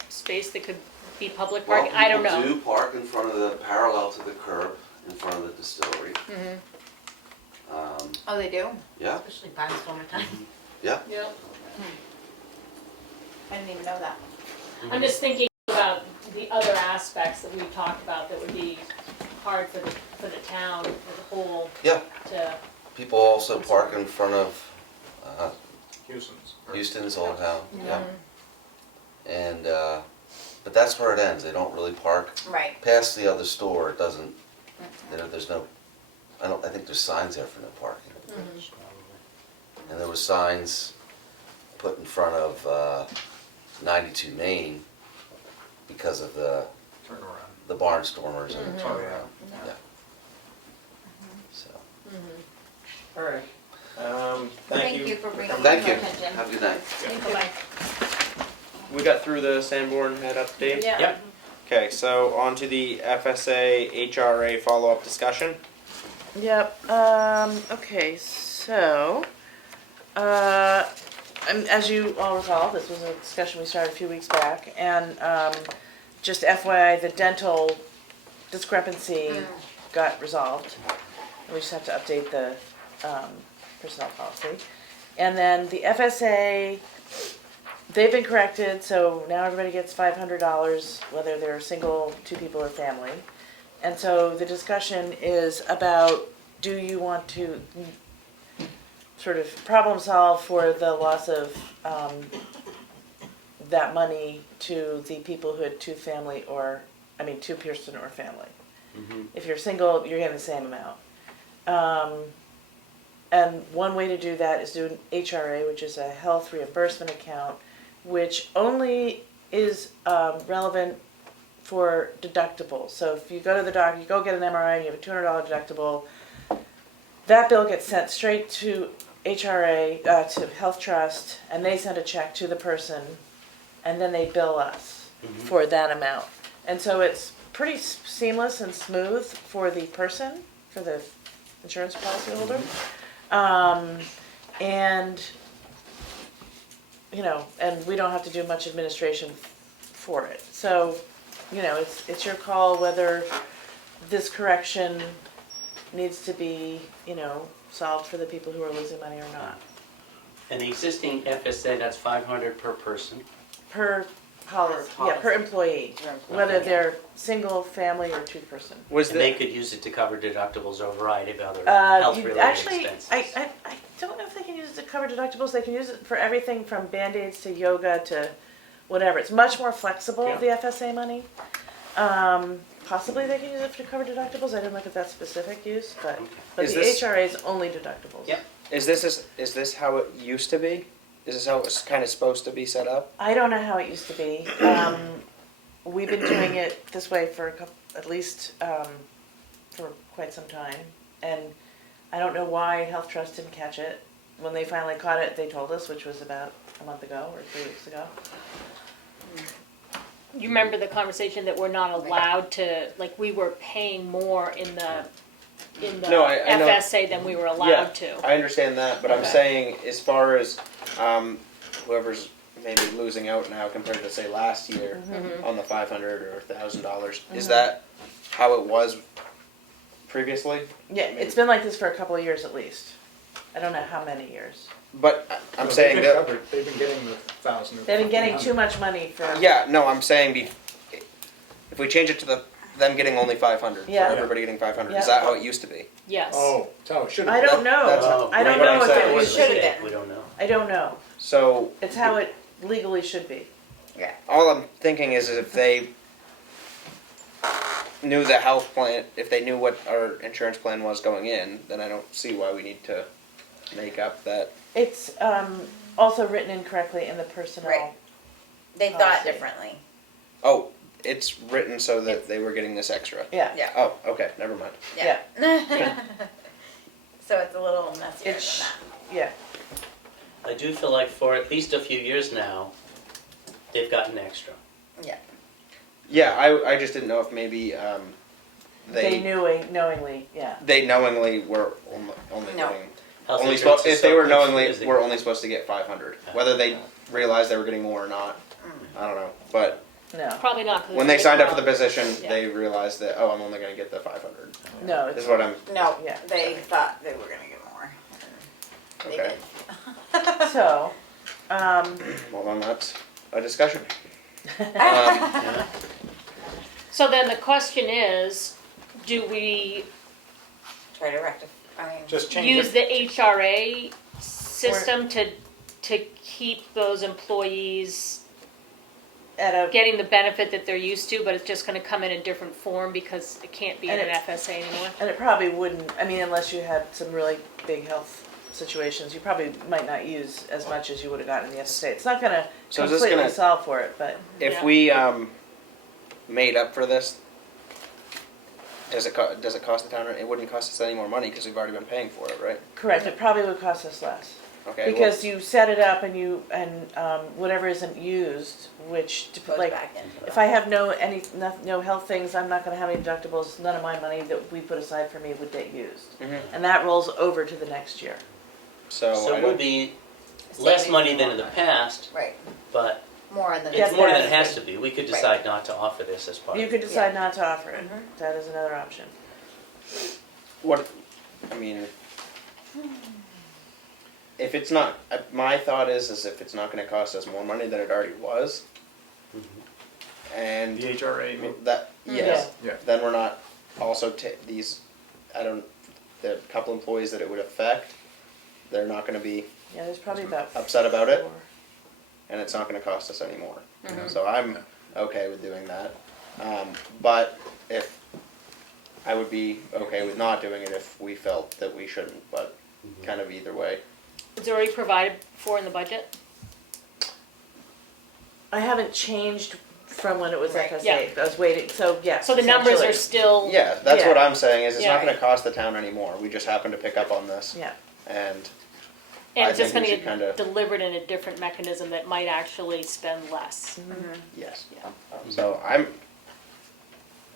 space that could be public Well, parking, I don't know. people do park in front of the, parallel to the curb, in front of the distillery. Mhm. Oh, they do? Yeah, Especially barnstormer time. yeah. Yeah. I didn't even know that. I'm just thinking about the other aspects that we've talked about that would be hard for the town as a whole Yeah. to, People also park in front of Houston's. Houston's Old Town, yeah. And, but that's where it ends. They don't really park Right. past the other store. It doesn't, there's no, I think there's signs there for no parking. And there were signs put in front of 92 Main because of the Turnaround. barnstormers and the Mhm. turnaround. Yeah. Yeah. So, All right. Thank you for bringing it to thank our you. attention. Have a good night. bye-bye. We got through the Sanborn head update. Yeah. Yep. Okay, so on to the FSA HRA follow-up discussion. Yep, okay, so, as you all recall, this was a discussion we started a few weeks back, and, just FYI, the dental discrepancy got resolved. We just have to update the personnel policy. And then the FSA, they've been corrected, so now everybody gets $500, whether they're single, two people, or family. And so the discussion is about, do you want to sort of problem solve for the loss of that money to the people who had two person or family. Mhm. If you're single, you're getting the same amount. And one way to do that is do an HRA, which is a health reimbursement account, which only is relevant for deductibles. So if you go to the doctor, you go get an MRI, you have a $200 deductible, that bill gets sent straight to HRA, to Health Trust, and they send a check to the person, and then they bill us for that amount. And so it's pretty seamless and smooth for the person, for the insurance policyholder. And, you know, and we don't have to do much administration for it. So, you know, it's your call whether this correction needs to be, you know, solved for the people who are losing money or not. And the existing FSA, that's 500 per person. Per policy, yeah, per employee, whether they're single, family, or two-person. Was And they the, could use it to cover deductibles over a variety of other You health-related actually, expenses. I don't know if they can use it to cover deductibles. They can use it for everything from Band-Aids to yoga to whatever. It's much more flexible, Yeah. the FSA money. Possibly they can use it to cover deductibles. I didn't look at that specific use, but Is the this- HRA is only deductibles. Yep. is this how it used to be? Is this how it was kind of supposed to be set up? I don't know how it used to be. We've been doing it this way for at least for quite some time, and I don't know why Health Trust didn't catch it. When they finally caught it, they told us, which was about a month ago or 3 weeks ago. You remember the conversation that we're not allowed to, like, we were paying more in the No, I know. FSA than we were allowed to. I understand that, but I'm Okay. saying as far as whoever's maybe losing out now compared to say last year on the $500 or $1,000, is that how it was previously? Yeah, it's been like this for a couple of years at least. I don't know how many years. But I'm No, saying they've been that. covered. They've been getting the 1,000 or They've been getting 1,500. too much money for. Yeah, no, I'm saying if we change it to them getting only 500, Yeah. for everybody getting 500, Yeah. is that how it used to be? Yes. Oh, so it should have I been. don't know. that's- I don't what know I'm if saying it was- was. Should have been. We don't know. I don't know. So It's how it legally should be. Yeah. all I'm thinking is if they knew the health plan, if they knew what our insurance plan was going in, then I don't see why we need to make up that. It's also written incorrectly in the personnel. Right. They thought Policy. differently. Oh, it's written so that they were getting this extra. Yeah. Yeah. Oh, okay, never mind. Yeah. So it's a little messier It's than yeah. I do feel like for at least a few years now, they've gotten extra. that. Yeah. Yeah, I just didn't know if maybe They knew knowingly. Yeah. they knowingly were only No. getting Health only insurance is if they so were knowingly confusing. were only supposed to get 500. Whether they realized they were getting more or not, I don't know. But No. Probably not. 'cause when they it's signed up for the wrong. position, Yeah. they realized that I'm only going to get the 500. No. Is It's, what I'm No, Yeah. they thought they were gonna get more. They okay. did. so. Well, then that's a discussion. Yeah. So then the question is, do we Try to rectify, I mean. Just change use it. the HRA system to keep those employees At a getting the benefit that they're used to, but it's just gonna come in a different form because it can't be in And an it- FSA anymore? and it probably wouldn't. I mean, unless you had some really big health situations, you probably might not use as much as you would have gotten in the FSA. It's not going to So is this completely gonna- solve for it, but If Yeah. we made up for this, does it cost the town? It wouldn't cost us any more money because we've already been paying for it, right? correct. It probably would cost us less. Okay. Because you set it up and whatever isn't used, which Goes like back into if I have no health things, I'm not going to have any deductibles. None of my money that we put aside for me would get used, and that rolls over to the next year. So, So I it would don't, be less money than in the past, Right, but more in the. Yes, it's more than that's it has to be. We could decide not to offer this as part You of could it. decide not to offer it. Mhm. That is another option. what I mean, if it's not, my thought is if it's not gonna cost us more money than it already was, and The HRA, that, yes, Yeah. then we're not also the couple employees that it would affect, they're not gonna be, Yeah, there's probably about Upset about it? 4. and it's not gonna cost us any more. So I'm okay with doing that. But if, I would be okay with not doing it if we felt that we shouldn't, but kind of either way. It's already provided for in the budget? I haven't changed from when it was Right. FSA. Yeah. I was waiting, so yes. So the numbers are essentially. still, Yeah, that's what Yeah. I'm saying, is it's not Yeah. gonna cost the town anymore, we just happen to pick up on this, Yeah. and and I it's just think gonna we should get kinda- delivered in a different mechanism that might actually spend less. yes. Yeah. So I'm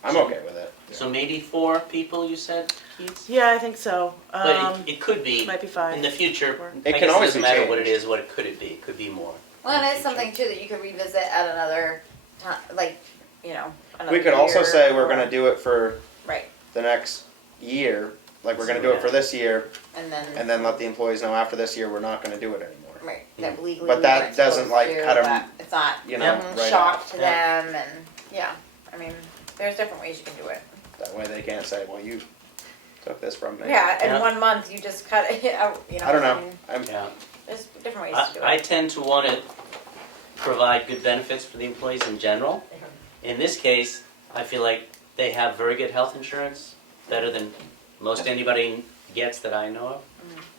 okay with it. So maybe 4 people, you said, Keith? Yeah, I think so. But it could be, might be 5. in the future, Or- It I can guess always doesn't be matter what it changed. is, what could it be? It could be more. Well, in the and it's future. something too that you could revisit at another time, like, another We could also year say we're or- gonna do it for Right, the next year, like we're gonna do it for this year, and then. and then let the employees know after this year, we're not gonna do it anymore. Right, that legally But we that weren't doesn't, supposed like, to, cut 'em, but it's not You know, right shock off. to them, and, I mean, there's different ways you can do it. That way they can't say, well, you took this from me. Yeah, in Yeah. 1 month, you just cut it out, I don't know, mean, Yeah. there's different ways to do it. I tend to want to provide good benefits for the employees in general. In this case, I feel like they have very good health insurance, better than most anybody gets that I know of.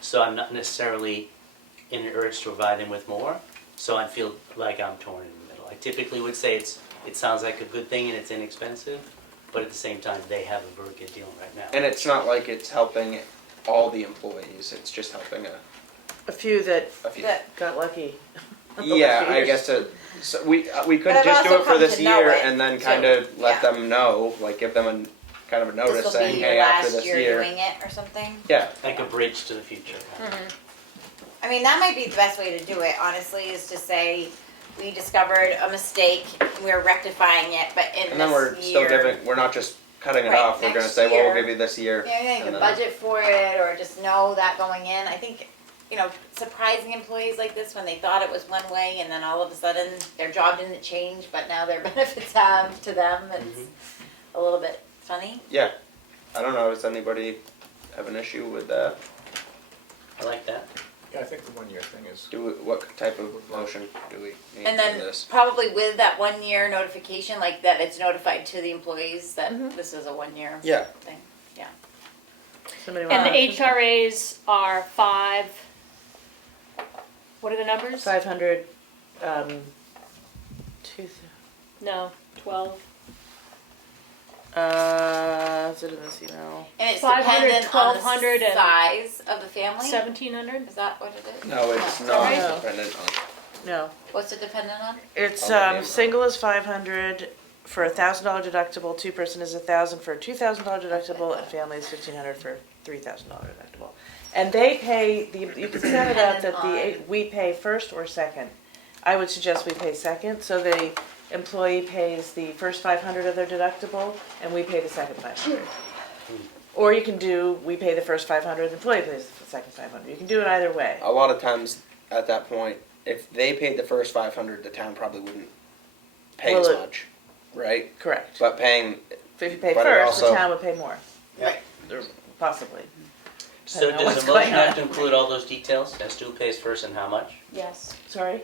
So I'm not necessarily in an urge to provide them with more. So I feel like I'm torn in the middle. I typically would say it sounds like a good thing and it's inexpensive, but at the same time, they have a very good deal right now. And it's not like it's helping all the employees, it's just helping A few that a few. That- got lucky. Yeah, I guess so we could But I've just do also it for come this to know year it, and then too. kind of let Yeah. them know, like give them a kind of a This notice will saying, be your hey, after last this year year. doing it or something. Yeah, Like a bridge to the future. I mean, that might be the best way to do it, honestly, is to say, we discovered a mistake, we're rectifying it, but in and then we're this still year. giving, we're not just cutting it Right, off, we're gonna next say, well, we'll year. give you this year. Yeah, you and can then- budget for it, or just know that going in. I think, surprising employees like this when they thought it was one way, and then all of a sudden, their job didn't change, but now their benefits have to them, it's a little bit funny. Yeah, I don't know, does anybody have an issue with that? I like that. yeah, I think the 1 year thing is, What type of motion do we need And for then this? probably with that 1 year notification, like that it's notified to the employees that this is a 1 year Yeah. thing. Somebody And the want HRAs are 5, what are the numbers? 500, 2, No, 12. is it in this email? And it's 500, dependent on 1200 the and- size of the family? 1,700? Is that what it is? No, it's No. not right? dependent on, No. What's it dependent on? It's, I'll let you- single is 500 for a $1,000 deductible, 2-person is 1,000 for a $2,000 deductible, and family is 1,500 for $3,000 deductible. And they pay, you can set it up that we pay first or second. I would suggest we pay second, so the employee pays the first 500 of their deductible, and we pay the second 500. Or you can do, we pay the first 500, the employee pays the second 500. You can do it either way. a lot of times at that point, if they paid the first 500, the town probably wouldn't pay Well, as it- much, right? Correct. But paying, If you pay but it first, the also- town would pay more. Right. Or possibly. So I don't know does what's the motion going on. have to include all those details, as who pays first and how much? Yes. Sorry?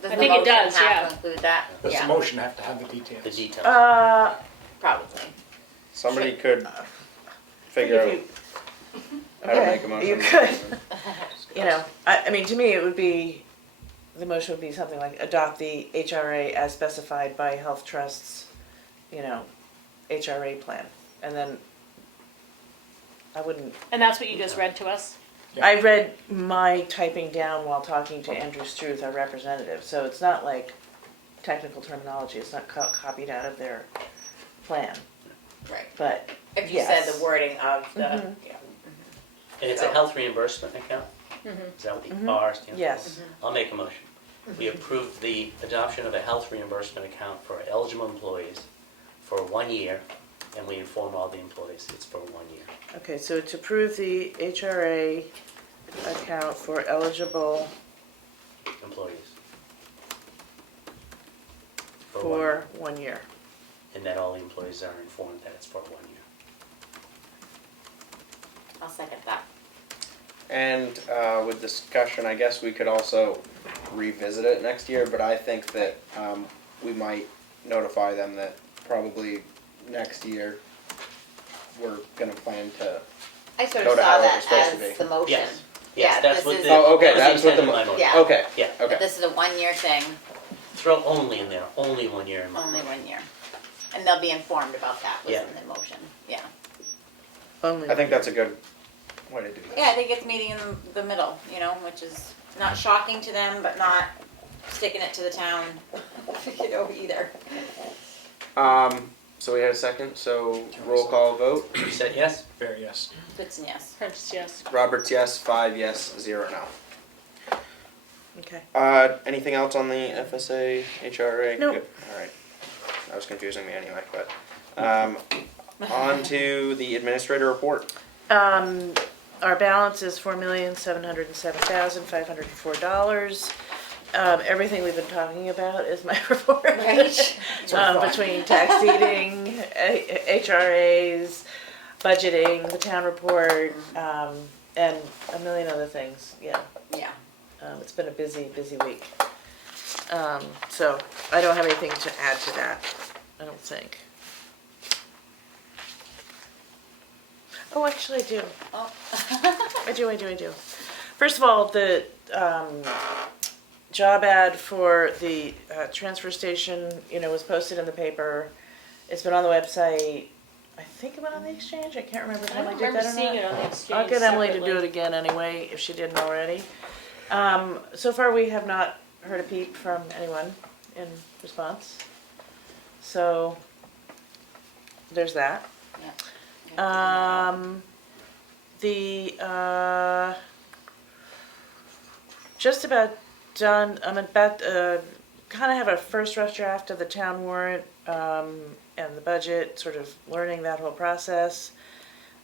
Does I the think it motion does, have yeah. to include that? does the Yeah, motion have to have the details? The details. probably. somebody could figure out If you- how to make a motion. You could. You know, I mean, to me, it would be, the motion would be something like adopt the HRA as specified by Health Trust's, HRA plan. And then I wouldn't, And that's what you just read to us? Yeah. I read my typing down while talking to Andrew Struth, our representative, so it's not like technical terminology, it's not copied out of their plan, Right. but If you said Yes. the wording of the, Mhm. yeah. And it's a health reimbursement account? Is that what the R stands for? yes. I'll make a motion. We approve the adoption of a health reimbursement account for eligible employees for 1 year and we inform all the employees, it's for 1 year. Okay, so to approve the HRA account for eligible Employees. for 1 year. And that all the employees are informed that it's for 1 year. I'll second that. And with discussion, I guess we could also revisit it next year, but I think that we might notify them that probably next year we're gonna plan to. I sort Go of to saw how it was that supposed to be. as the motion. Yes. Yeah, Yes, that's this what is- the. Oh, okay, that was that's what the intent of mo- my motion. Yeah. Okay. Yeah. Okay. But this is a 1 year thing, Throw only in there, only 1 year in my only motion. 1 year. And they'll be informed about that Yeah. within the motion, yeah. Only. I think that's a good way to do this. Yeah, I think it's meeting in the middle, you know, which is not shocking to them, but not sticking it to the town, you know, either. So we had a second. So roll call vote. You said yes? Fair, yes. Goodson, yes. Prentice, yes. Roberts, yes. 5 yes. 0 no. Okay. Anything else on the FSA HRA? Nope. Good. All right. That was confusing me anyway, but on to the administrator report. Our balance is $4,707,504. Everything we've been talking about is my report. Right? Between tax deeding, HRAs, budgeting, the town report, and a million other things, yeah. Yeah. It's been a busy, busy week. So I don't have anything to add to that, I don't think. Oh, actually I do. Oh. I do. First of all, the job ad for the transfer station, was posted in the paper. It's been on the website. I think it went on the Exchange. I can't remember if I don't Emily did remember that or seeing not. it on the Exchange I'll get Emily to do separately. it again anyway, if she didn't already. So far, we have not heard a peep from anyone in response. So there's that. Just about done. I'm about kind of have a first rough draft of the town warrant and the budget, sort of learning that whole process.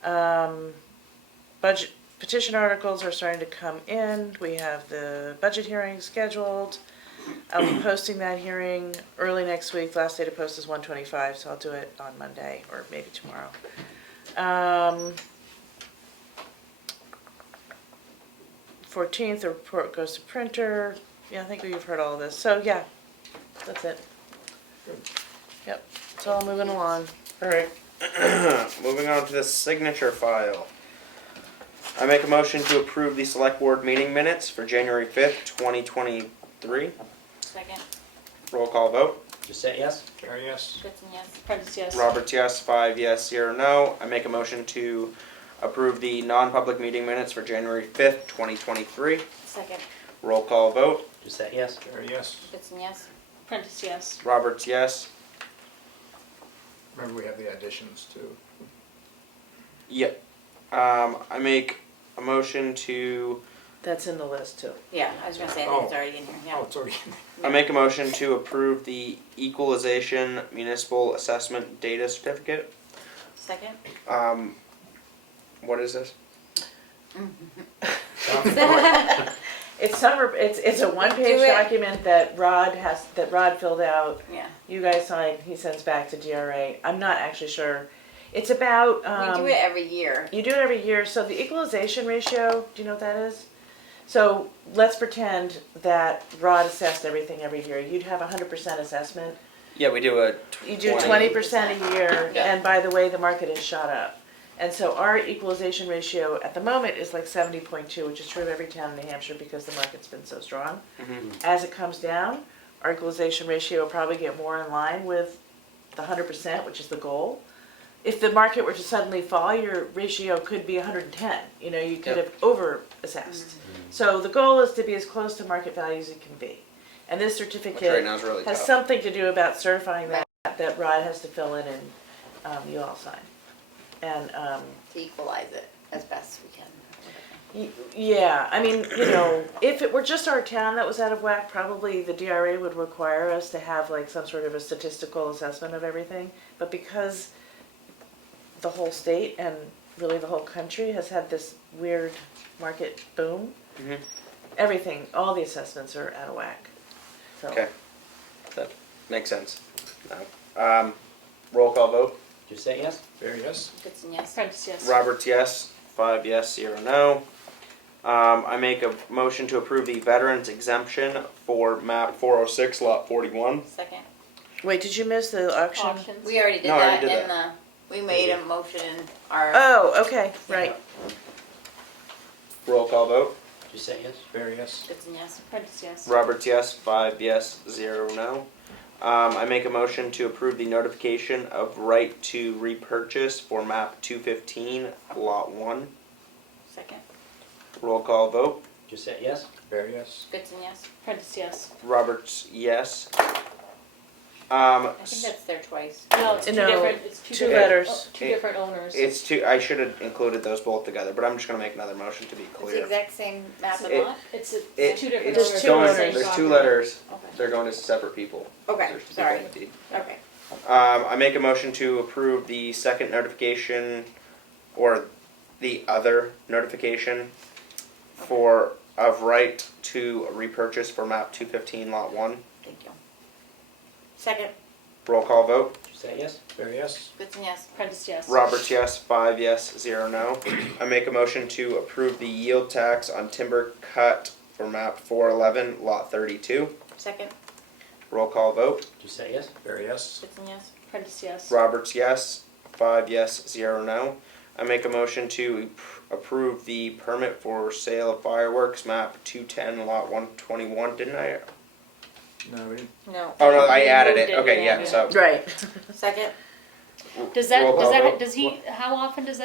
Budget petition articles are starting to come in. We have the budget hearing scheduled. I'll be posting that hearing early next week. Last day to post is 1/25, so I'll do it on Monday or maybe tomorrow. 14th, the report goes to printer. Yeah, I think we've heard all of this. So yeah, that's it. Yep, it's all moving along. All right. Moving on to the signature file. I make a motion to approve the select board meeting minutes for January 5th, 2023. Second. Roll call vote. You said yes? Fair, yes. Goodson, yes. Prentice, yes. Roberts, yes. 5 yes, 0 no. I make a motion to approve the non-public meeting minutes for January 5th, 2023. Second. Roll call vote. You said yes? Fair, yes. Goodson, yes. Prentice, yes. Roberts, yes. Remember, we have the additions too. Yep. I make a motion to. That's in the list too. Yeah, I was gonna say, I think it's already in here, Oh, yeah. it's already in I make a motion to approve the equalization municipal assessment data certificate. Second. What is this? It's a one-page Do it. document that Rod filled out. Yeah. You guys signed, he sends back to DRA. I'm not actually sure. It's about, We do it every year. you do it every year, so the equalization ratio, do you know what that is? So let's pretend that Rod assessed everything every year. You'd have 100% assessment. Yeah, we do a. You do 20% a year, Yeah. and by the way, the market has shot up. And so our equalization ratio at the moment is like 70.2, which is true of every town in New Hampshire because the market's been so strong. Mhm. As it comes down, our equalization ratio will probably get more in line with the 100%, which is the goal. If the market were to suddenly fall, your ratio could be 110. You could Yep. have over-assessed. So the goal is to be as close to market value as it can be. And this Which certificate right now is really has tough. something to do about certifying that Rod has to fill in and you all sign. And To equalize it as best we can. yeah, I mean, if it were just our town that was out of whack, probably the DRA would require us to have like some sort of a statistical assessment of everything. But because the whole state and really the whole country has had this weird market boom. Mhm. Everything, all the assessments are out of whack. So, Okay, that makes sense. No. Roll call vote. Did you say yes? Barry, yes? Goodson, yes. Prentice, yes. Roberts, yes. 5 yes, 0 no. I make a motion to approve the veterans exemption for map 406, lot 41. Second. wait, did you miss the auction? Auctions. We already did No, I that already did in the, we made a motion in our. Oh, okay, right. Roll call vote. Did you say yes? Barry, yes? Goodson, yes. Prentice, yes. Roberts, yes. 5 yes, 0 no. I make a motion to approve the notification of right to repurchase for map 215, lot 1. Second. Roll call vote. Did you say yes? Barry, yes? Goodson, yes. Prentice, yes. Roberts, yes. I think that's there twice. No, it's two No, different, it's two two different, letters. two different owners. It's two. I should have included those both together, but I'm just gonna make another motion to be It's the clear. exact same map and It- lot? It's It- two different it's owners. two going- owners. There's two letters. Okay. They're going to separate people. Okay, There's two sorry. people on the deed. Okay. I make a motion to approve the second notification, or the other notification, for of right to repurchase for map 215, lot 1. Thank you. Second. Roll call vote. Did you say yes? Barry, yes? Goodson, yes. Prentice, yes. Roberts, yes. 5 yes, 0 no. I make a motion to approve the yield tax on timber cut for map 411, lot 32. Second. Roll call vote. Did you say yes? Barry, yes? Goodson, yes. Prentice, yes. Roberts, yes. 5 yes, 0 no. I make a motion to approve the permit for sale of fireworks, map 210, lot 121. Didn't I? No, we didn't. No. Oh no, I We added moved it. it, Okay, yeah. yeah. So Right. Second. Does that, roll call vote. does he, how often does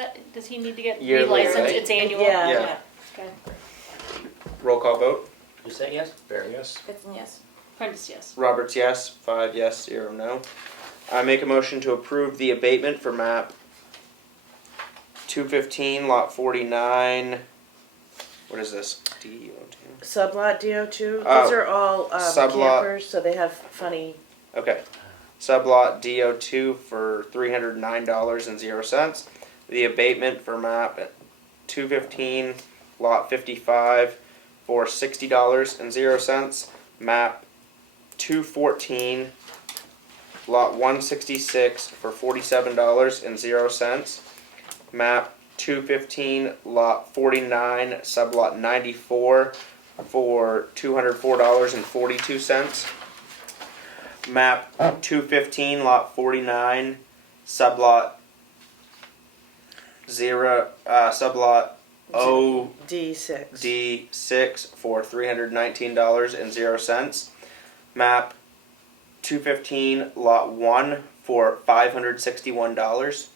he need to get Yearly, relicensed? right? It's annual? Yeah. Yeah. Okay. Roll call vote. Did you say yes? Barry, yes? Goodson, yes. Prentice, yes. Roberts, yes. 5 yes, 0 no. I make a motion to approve the abatement for map 215, lot 49. What is this? DO2. Sublot DO2, Oh, those are all sublot. campers, so they have funny, Okay. Sublot DO2 for $309.00. The abatement for map 215, lot 55 for $60.00. Map 214, lot 166 for $47.00. Map 215, lot 49, sublot 94 for $204.42. Map 215, lot 49, sublot 0, D6. D6 for $319.00. Map 215, lot 1 for $561.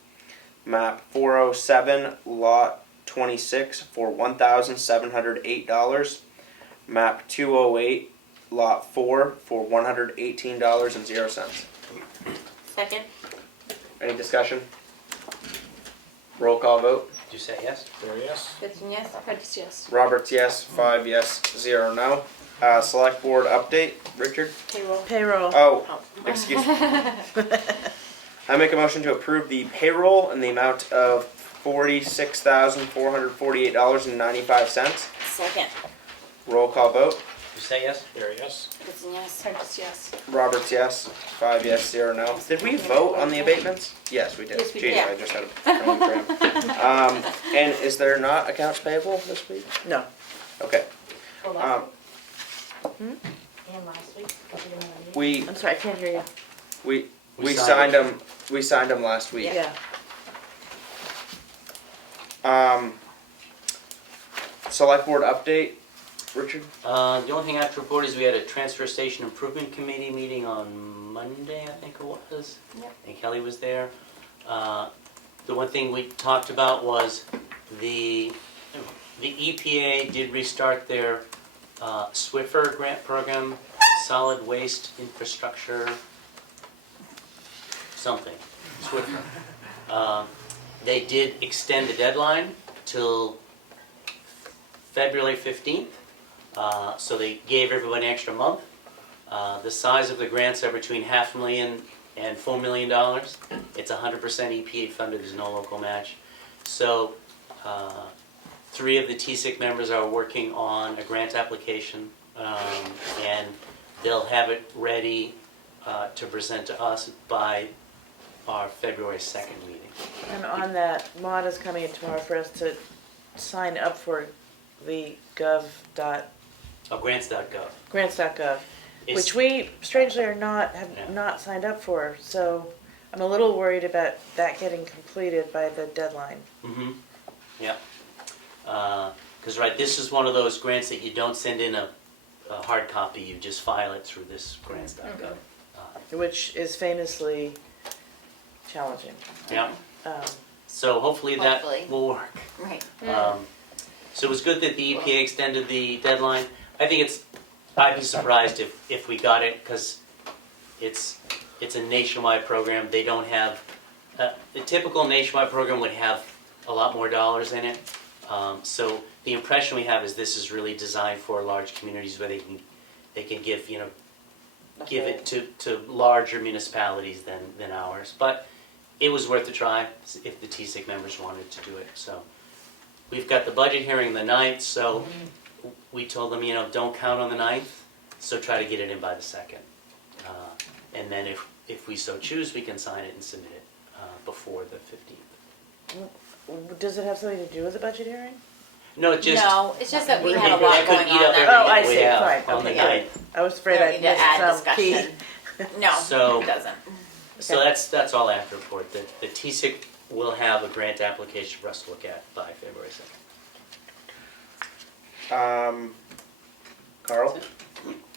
Map 407, lot 26 for $1,708. Map 208, lot 4 for $118.00. Second. Any discussion? Roll call vote. Did you say yes? Barry, yes? Goodson, yes. Prentice, yes. Roberts, yes. 5 yes, 0 no. Select board update. Richard? Payroll. Payroll. Oh, excuse me. I make a motion to approve the payroll in the amount of $46,448.95. Second. Roll call vote. Did you say yes? Barry, yes? Goodson, yes. Prentice, yes. Roberts, yes. 5 yes, 0 no. Did we vote on the abatements? Yes, we did. Yes, we Gee, did. I just had a brain cramp. And is there not accounts payable this week? No. Okay. Um, And last week, we I'm sorry, I can't hear you. we We signed signed them. We signed them last week. Yeah. Select board update. Richard. The only thing I have to report is we had a transfer station improvement committee meeting on Monday, I think it was. Yep. And Kelly was there. The one thing we talked about was the EPA did restart their SWIFR grant program, solid waste infrastructure, something, SWIFR. They did extend the deadline till February 15th. So they gave everybody an extra month. The size of the grants are between $500,000 and $4 million. It's 100% EPA funded, there's no local match. So 3 of the TSIC members are working on a grant application, and they'll have it ready to present to us by our February 2nd meeting. And on that, Maud is coming in tomorrow for us to sign up for the Grants.gov. grants.gov, It's- which we strangely have Yeah. not signed up for. So I'm a little worried about that getting completed by the deadline. Mm-hmm, yeah. Because, right, this is one of those grants that you don't send in a hard copy, you just file it through this grants.gov. Which is famously challenging. Yeah, Um, so hopefully that Hopefully. will work. Right. So it was good that the EPA extended the deadline. I'd be surprised if we got it, because it's a nationwide program. They don't have, the typical nationwide program would have a lot more dollars in it. So the impression we have is this is really designed for large communities where they can give, give it to larger municipalities than ours. But it was worth a try if the TSIC members wanted to do it. So we've got the budget hearing the 9th, so we told them, don't count on the 9th, so try to get it in by the 2nd. And then if we so choose, we can sign it and submit it before the 15th. Does it have something to do with the budget hearing? No, it's just that we had a That lot could going eat on up that Oh, I night. see, Yeah, fine, on the okay. 9th. I was afraid We I don't need to add missed some key. discussion. No, So- it doesn't. So that's all I have to report. The TSIC will have a grant application for us to look at by February 2nd. Carl?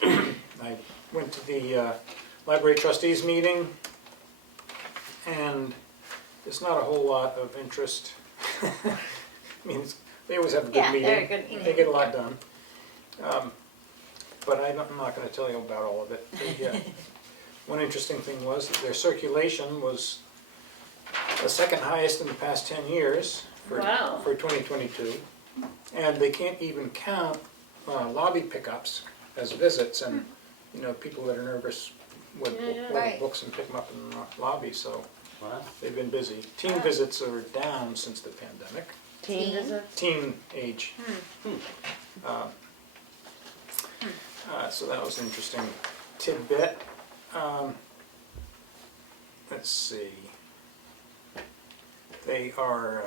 I went to the library trustees meeting, and there's not a whole lot of interest. I mean, they always have a good Yeah, meeting. they're a good meeting. They get a lot done. But I'm not gonna tell you about all of it. One interesting thing was that their circulation was the second highest in the past 10 years for Wow. 2022. And they can't even count lobby pickups as visits, and people that are nervous would order Right. books and pick them up in the lobby, so Wow. they've been busy. Teen visits are down since the pandemic. Teen visit? Teen age. So that was an interesting tidbit. Let's see. They are,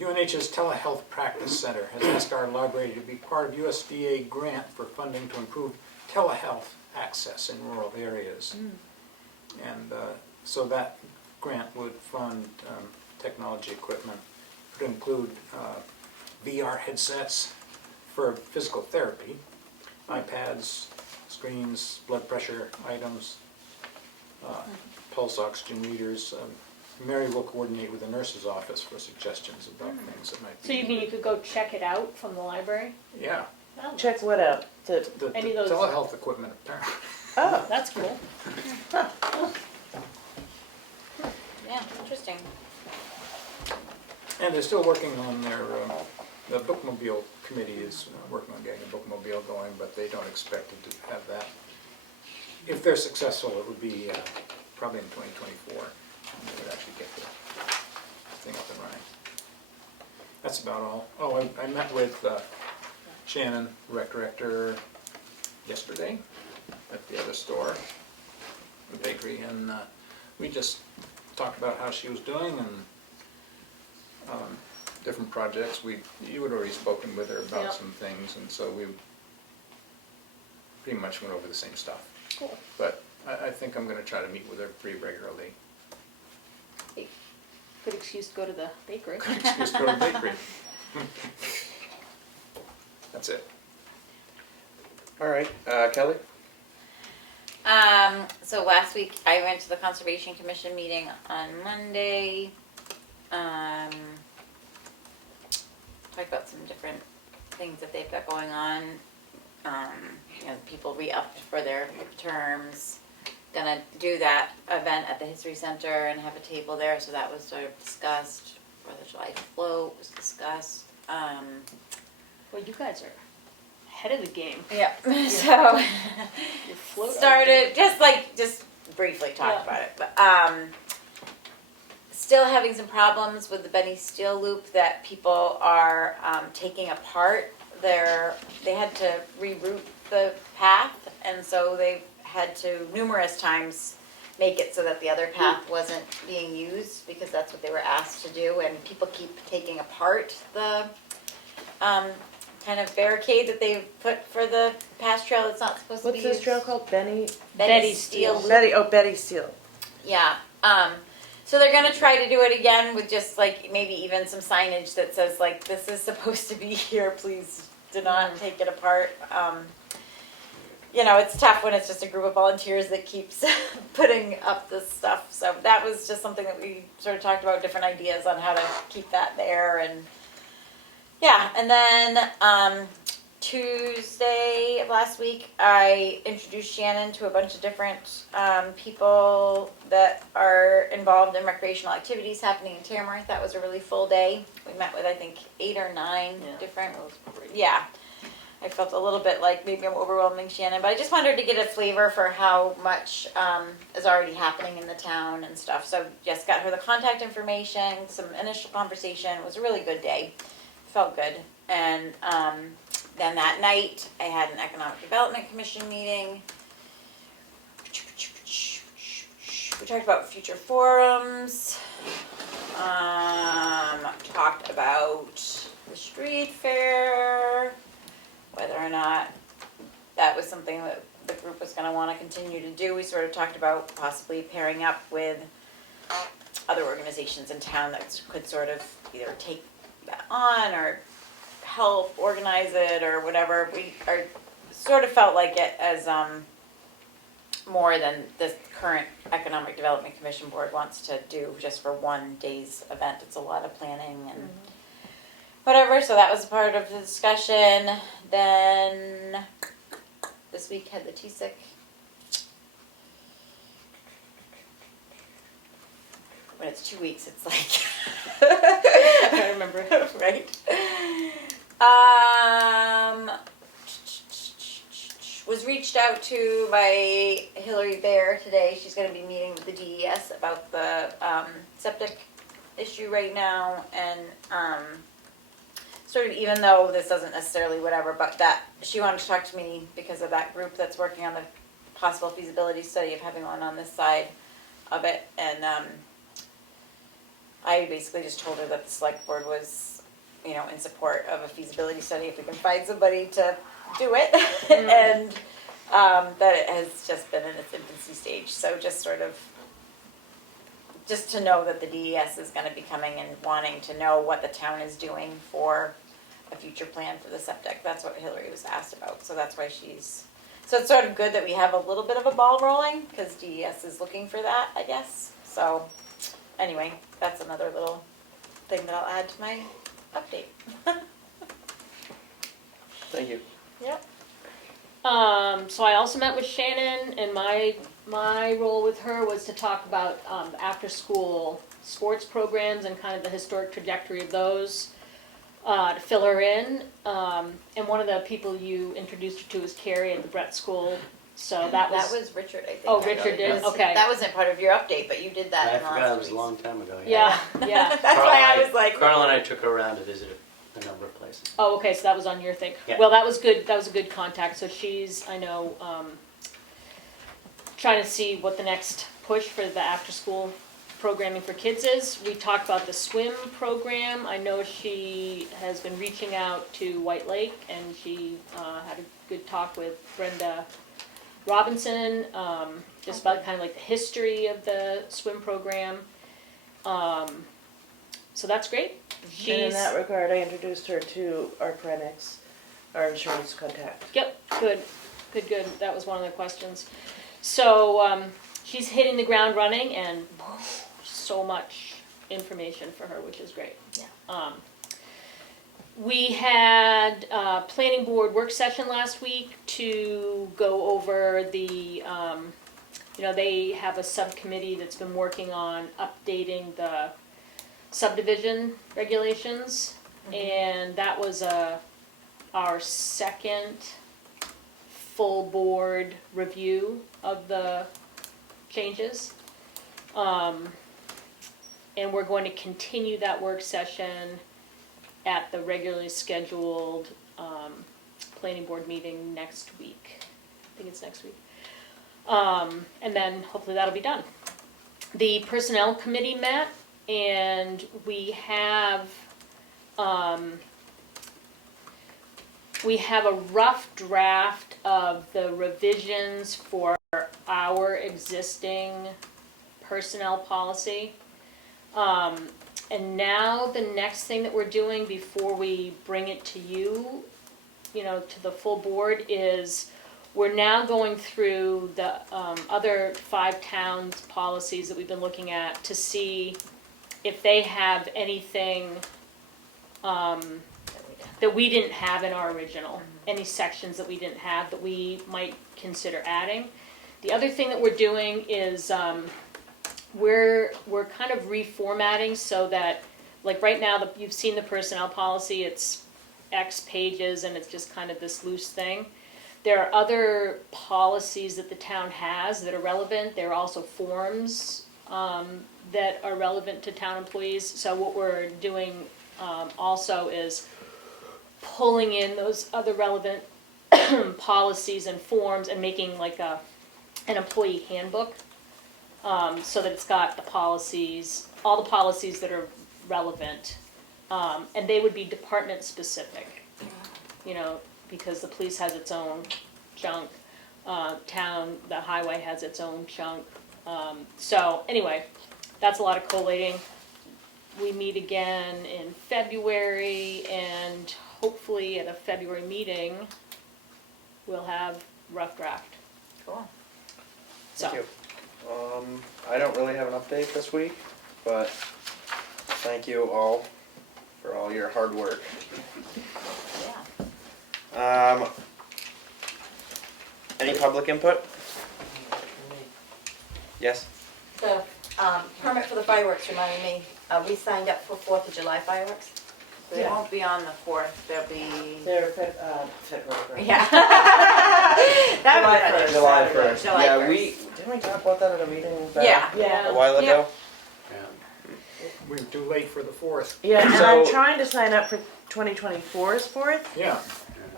UNH's Telehealth Practice Center has asked our library to be part of USDA grant for funding to improve telehealth access in rural areas. And so that grant would fund technology equipment. It would include VR headsets for physical therapy, iPads, screens, blood pressure items, pulse oxygen meters. Mary will coordinate with the nurse's office for suggestions about things that might be. So you mean you could go check it out from the library? Yeah, Oh, Check what out? the Any of those- telehealth equipment apparently. Oh, That's cool. Yeah, interesting. And they're still working on their, the bookmobile committee is working on getting a bookmobile going, but they don't expect it to have that. If they're successful, it would be probably in 2024, and they would actually get the thing up and running. That's about all. Oh, I met with Shannon, rec director, yesterday at the other store, the bakery, and we just talked about how she was doing and different projects. You had already spoken with her about Yep. some things, and so we pretty much went over the same stuff. Cool. But I think I'm gonna try to meet with her pretty regularly. Good excuse to go to the bakery. Just go to the bakery. That's it. All right, Kelly? So last week I went to the Conservation Commission meeting on Monday. Talked about some different things that they've got going on. People re-upped for their terms. Gonna do that event at the History Center and have a table there, so that was sort of discussed. 4th of July float was discussed. Well, you guys are Ahead of the game. Yeah, so You're floating. started, just briefly talked Yeah. about it, but, still having some problems with the Benny Steel Loop that people are, taking apart. They had to reroute the path, and so they've had to numerous times make it so that the other path wasn't being used, because that's what they were asked to do, and people keep taking apart the, kind of barricade that they've put for the pass trail that's not supposed to be What's used. this trail called? Benny? Betty Steel Loop. Betty Steele. Yeah, so they're gonna try to do it again with just like maybe even some signage that says like, this is supposed to be here, please do not take it apart. You know, it's tough when it's just a group of volunteers that keeps putting up this stuff. So that was just something that we sort of talked about, different ideas on how to keep that there. And yeah, and then Tuesday of last week, I introduced Shannon to a bunch of different people that are involved in recreational activities happening in Tamworth. That was a really full day. We met with, I think, 8 or 9 different. Yeah. I felt a little bit like maybe I'm overwhelming Shannon, but I just wanted her to get a flavor for how much is already happening in the town and stuff. So just got her the contact information, some initial conversation. It was a really good day. Felt good. And then that night I had an Economic Development Commission meeting. We talked about future forums. Talked about the street fair. Whether or not that was something that the group was going to want to continue to do. We sort of talked about possibly pairing up with other organizations in town that could sort of either take that on or help organize it or whatever. We are sort of felt like it as more than the current Economic Development Commission Board wants to do just for one day's event. It's a lot of planning and whatever, so that was part of the discussion. Then this week had the TSIC. When it's 2 weeks, it's like I remember. Right? Was reached out to by Hillary Bear today. She's going to be meeting with the DES about the septic issue right now, and sort of, even though this doesn't necessarily whatever, but that she wanted to talk to me because of that group that's working on the possible feasibility study of having one on this side of it. And I basically just told her that the select board was, you know, in support of a feasibility study if we can find somebody to do it. And that it has just been in its infancy stage. So just sort of, just to know that the DES is going to be coming and wanting to know what the town is doing for a future plan for the septic. That's what Hillary was asked about. So that's why so it's sort of good that we have a little bit of a ball rolling because DES is looking for that, I guess. So anyway, that's another little thing that I'll add to my update. Thank you. Yep. So I also met with Shannon, and my role with her was to talk about after-school sports programs and kind of the historic trajectory of those, to fill her in. And one of the people you introduced her to was Carrie at the Brett School. So that was Richard, I think. Oh, Richard did? Okay. That wasn't part of your update, but you did that I in the forgot last it was a long time ago. Yeah, yeah. That's why I was like. Carl and I took her around to visit a number of places. Oh, okay, so that was on your thing. Yeah. Well, that was good. That was a good contact. So she's, I know, trying to see what the next push for the after-school programming for kids is. We talked about the swim program. I know she has been reaching out to White Lake, and she had a good talk with Brenda Robinson, just about kind of like the history of the swim program. So that's great. And in that regard, I introduced her to our Prenix, our insurance contact. Yep, good. That was one of the questions. So she's hitting the ground running, and so much information for her, which is great. Yeah. We had a planning board work session last week to go over the, they have a subcommittee that's been working on updating the subdivision regulations, and that was a our second full board review of the changes. And we're going to continue that work session at the regularly scheduled planning board meeting next week. I think it's next week. And then hopefully that'll be done. The personnel committee met, and we have a rough draft of the revisions for our existing personnel policy. And now the next thing that we're doing before we bring it to you, to the full board, is we're now going through the other 5 towns' policies that we've been looking at to see if they have anything that we didn't have in our original, any sections that we didn't have that we might consider adding. The other thing that we're doing is we're kind of reformatting so that, like right now, you've seen the personnel policy, it's X pages and it's just kind of this loose thing. There are other policies that the town has that are relevant. There are also forms that are relevant to town employees. So what we're doing also is pulling in those other relevant policies and forms and making like an employee handbook, so that it's got the policies, all the policies that are relevant, and they would be department specific, because the police has its own chunk, the highway has its own chunk. So anyway, that's a lot of collating. We meet again in February, and hopefully at a February meeting, we'll have rough draft. Cool. So. Thank you. I don't really have an update this week, but thank you all for all your hard work. Yeah. Any public input? Yes? The permit for the fireworks reminded me, we signed up for 4th of July fireworks. They won't be on the 4th, they'll be. They're February. Yeah. That would be funny. July 1st. July Yeah, 1st. didn't we talk about that at a meeting back Yeah. a while ago? We're too late for the 4th. Yeah, and So- I'm trying to sign up for 2024's 4th. Yeah,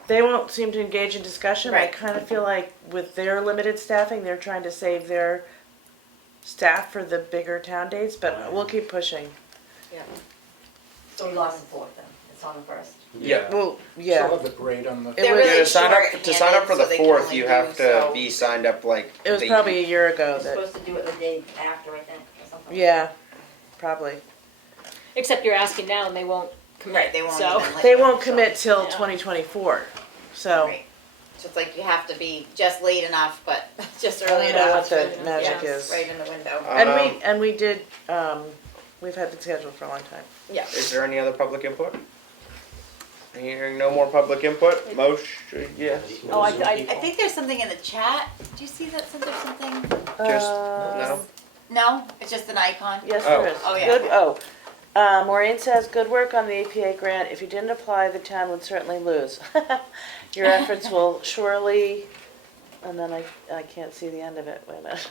They won't seem to engage in discussion. I Right. kind of feel like with their limited staffing, they're trying to save their staff for the bigger town dates, but we'll keep pushing. So we lost the 4th then, it's on the 1st. Yeah. Well, still yeah, have the parade on the. It They're was- really to sign up for the short-handed, so they can 4th, only you do have to so. be signed up like. it was the- probably a year ago We're that, supposed to do it the day after, I think, or something. yeah, probably. Except you're asking now and they won't commit. Right, they won't So, even let They you know, won't so- commit till Yeah. 2024, so. Right. So it's like you have to be just late enough, but just I early don't know enough. what the magic Yes, is. right in the window. And we did, we've had the schedule for a long time. Yeah. Is there any other public input? Hearing no more public input, motion, yes. Oh, I I think there's something in the chat. Do you see that there's something? Just, Uh, no? No, it's just an icon. Yes, Oh. there is. Oh, yeah. Good, Maureen says, good work on the APA grant. If you didn't apply, the town would certainly lose. Your efforts will surely, and then I can't see the end of it, wait a minute.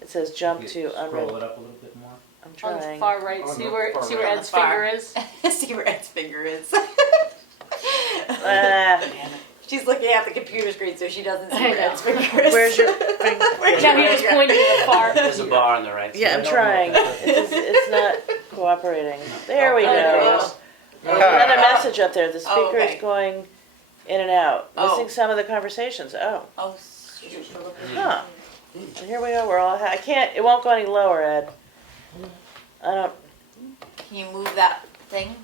It says jump to Scroll unread, it up a little bit more. I'm on the trying. far right, On see the where far see where right. Ed's On the finger far. is? See where Ed's finger is. Uh, She's looking at the computer screen so she doesn't see where Ed's finger is. Where's your finger? No, he just pointed to the far. There's a bar on the right side. Yeah, I'm trying. It's not cooperating. There we Oh, there we go. go. There's another message up there. The Oh, speaker is okay. going in and out, Oh. missing some of the conversations. Oh, Oh, shoot. huh. So here we go. We're all. I can't. It won't go any lower, Ed. I don't. Can you move that thing?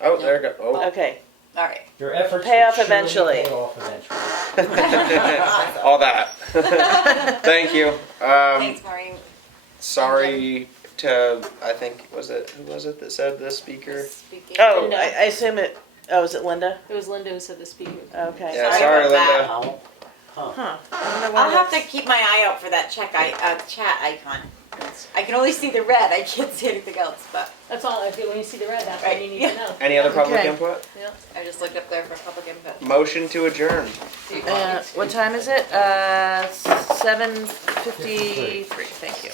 Oh, there it goes. Oh. Okay. All right. Your efforts Pay will off surely eventually. Pay off eventually. All that. Thank you. Thanks, Maureen. Sorry to, I think, who was it that said the speaker? Speaking. Oh, Linda. I assume it. Oh, is it Linda? It was Linda who said the speaker. Okay. Yeah, Sorry sorry, about that. Linda. Huh. Huh. I wonder why I'll have to that's- keep my eye out for that chat icon. I can only see the red, I can't see anything else, but That's all, when you see the red, that's all Right, you need yeah. to know. Any other public Okay. input? Yeah. I just looked up there for public input. Motion to adjourn. What time is it? 7:53, thank you.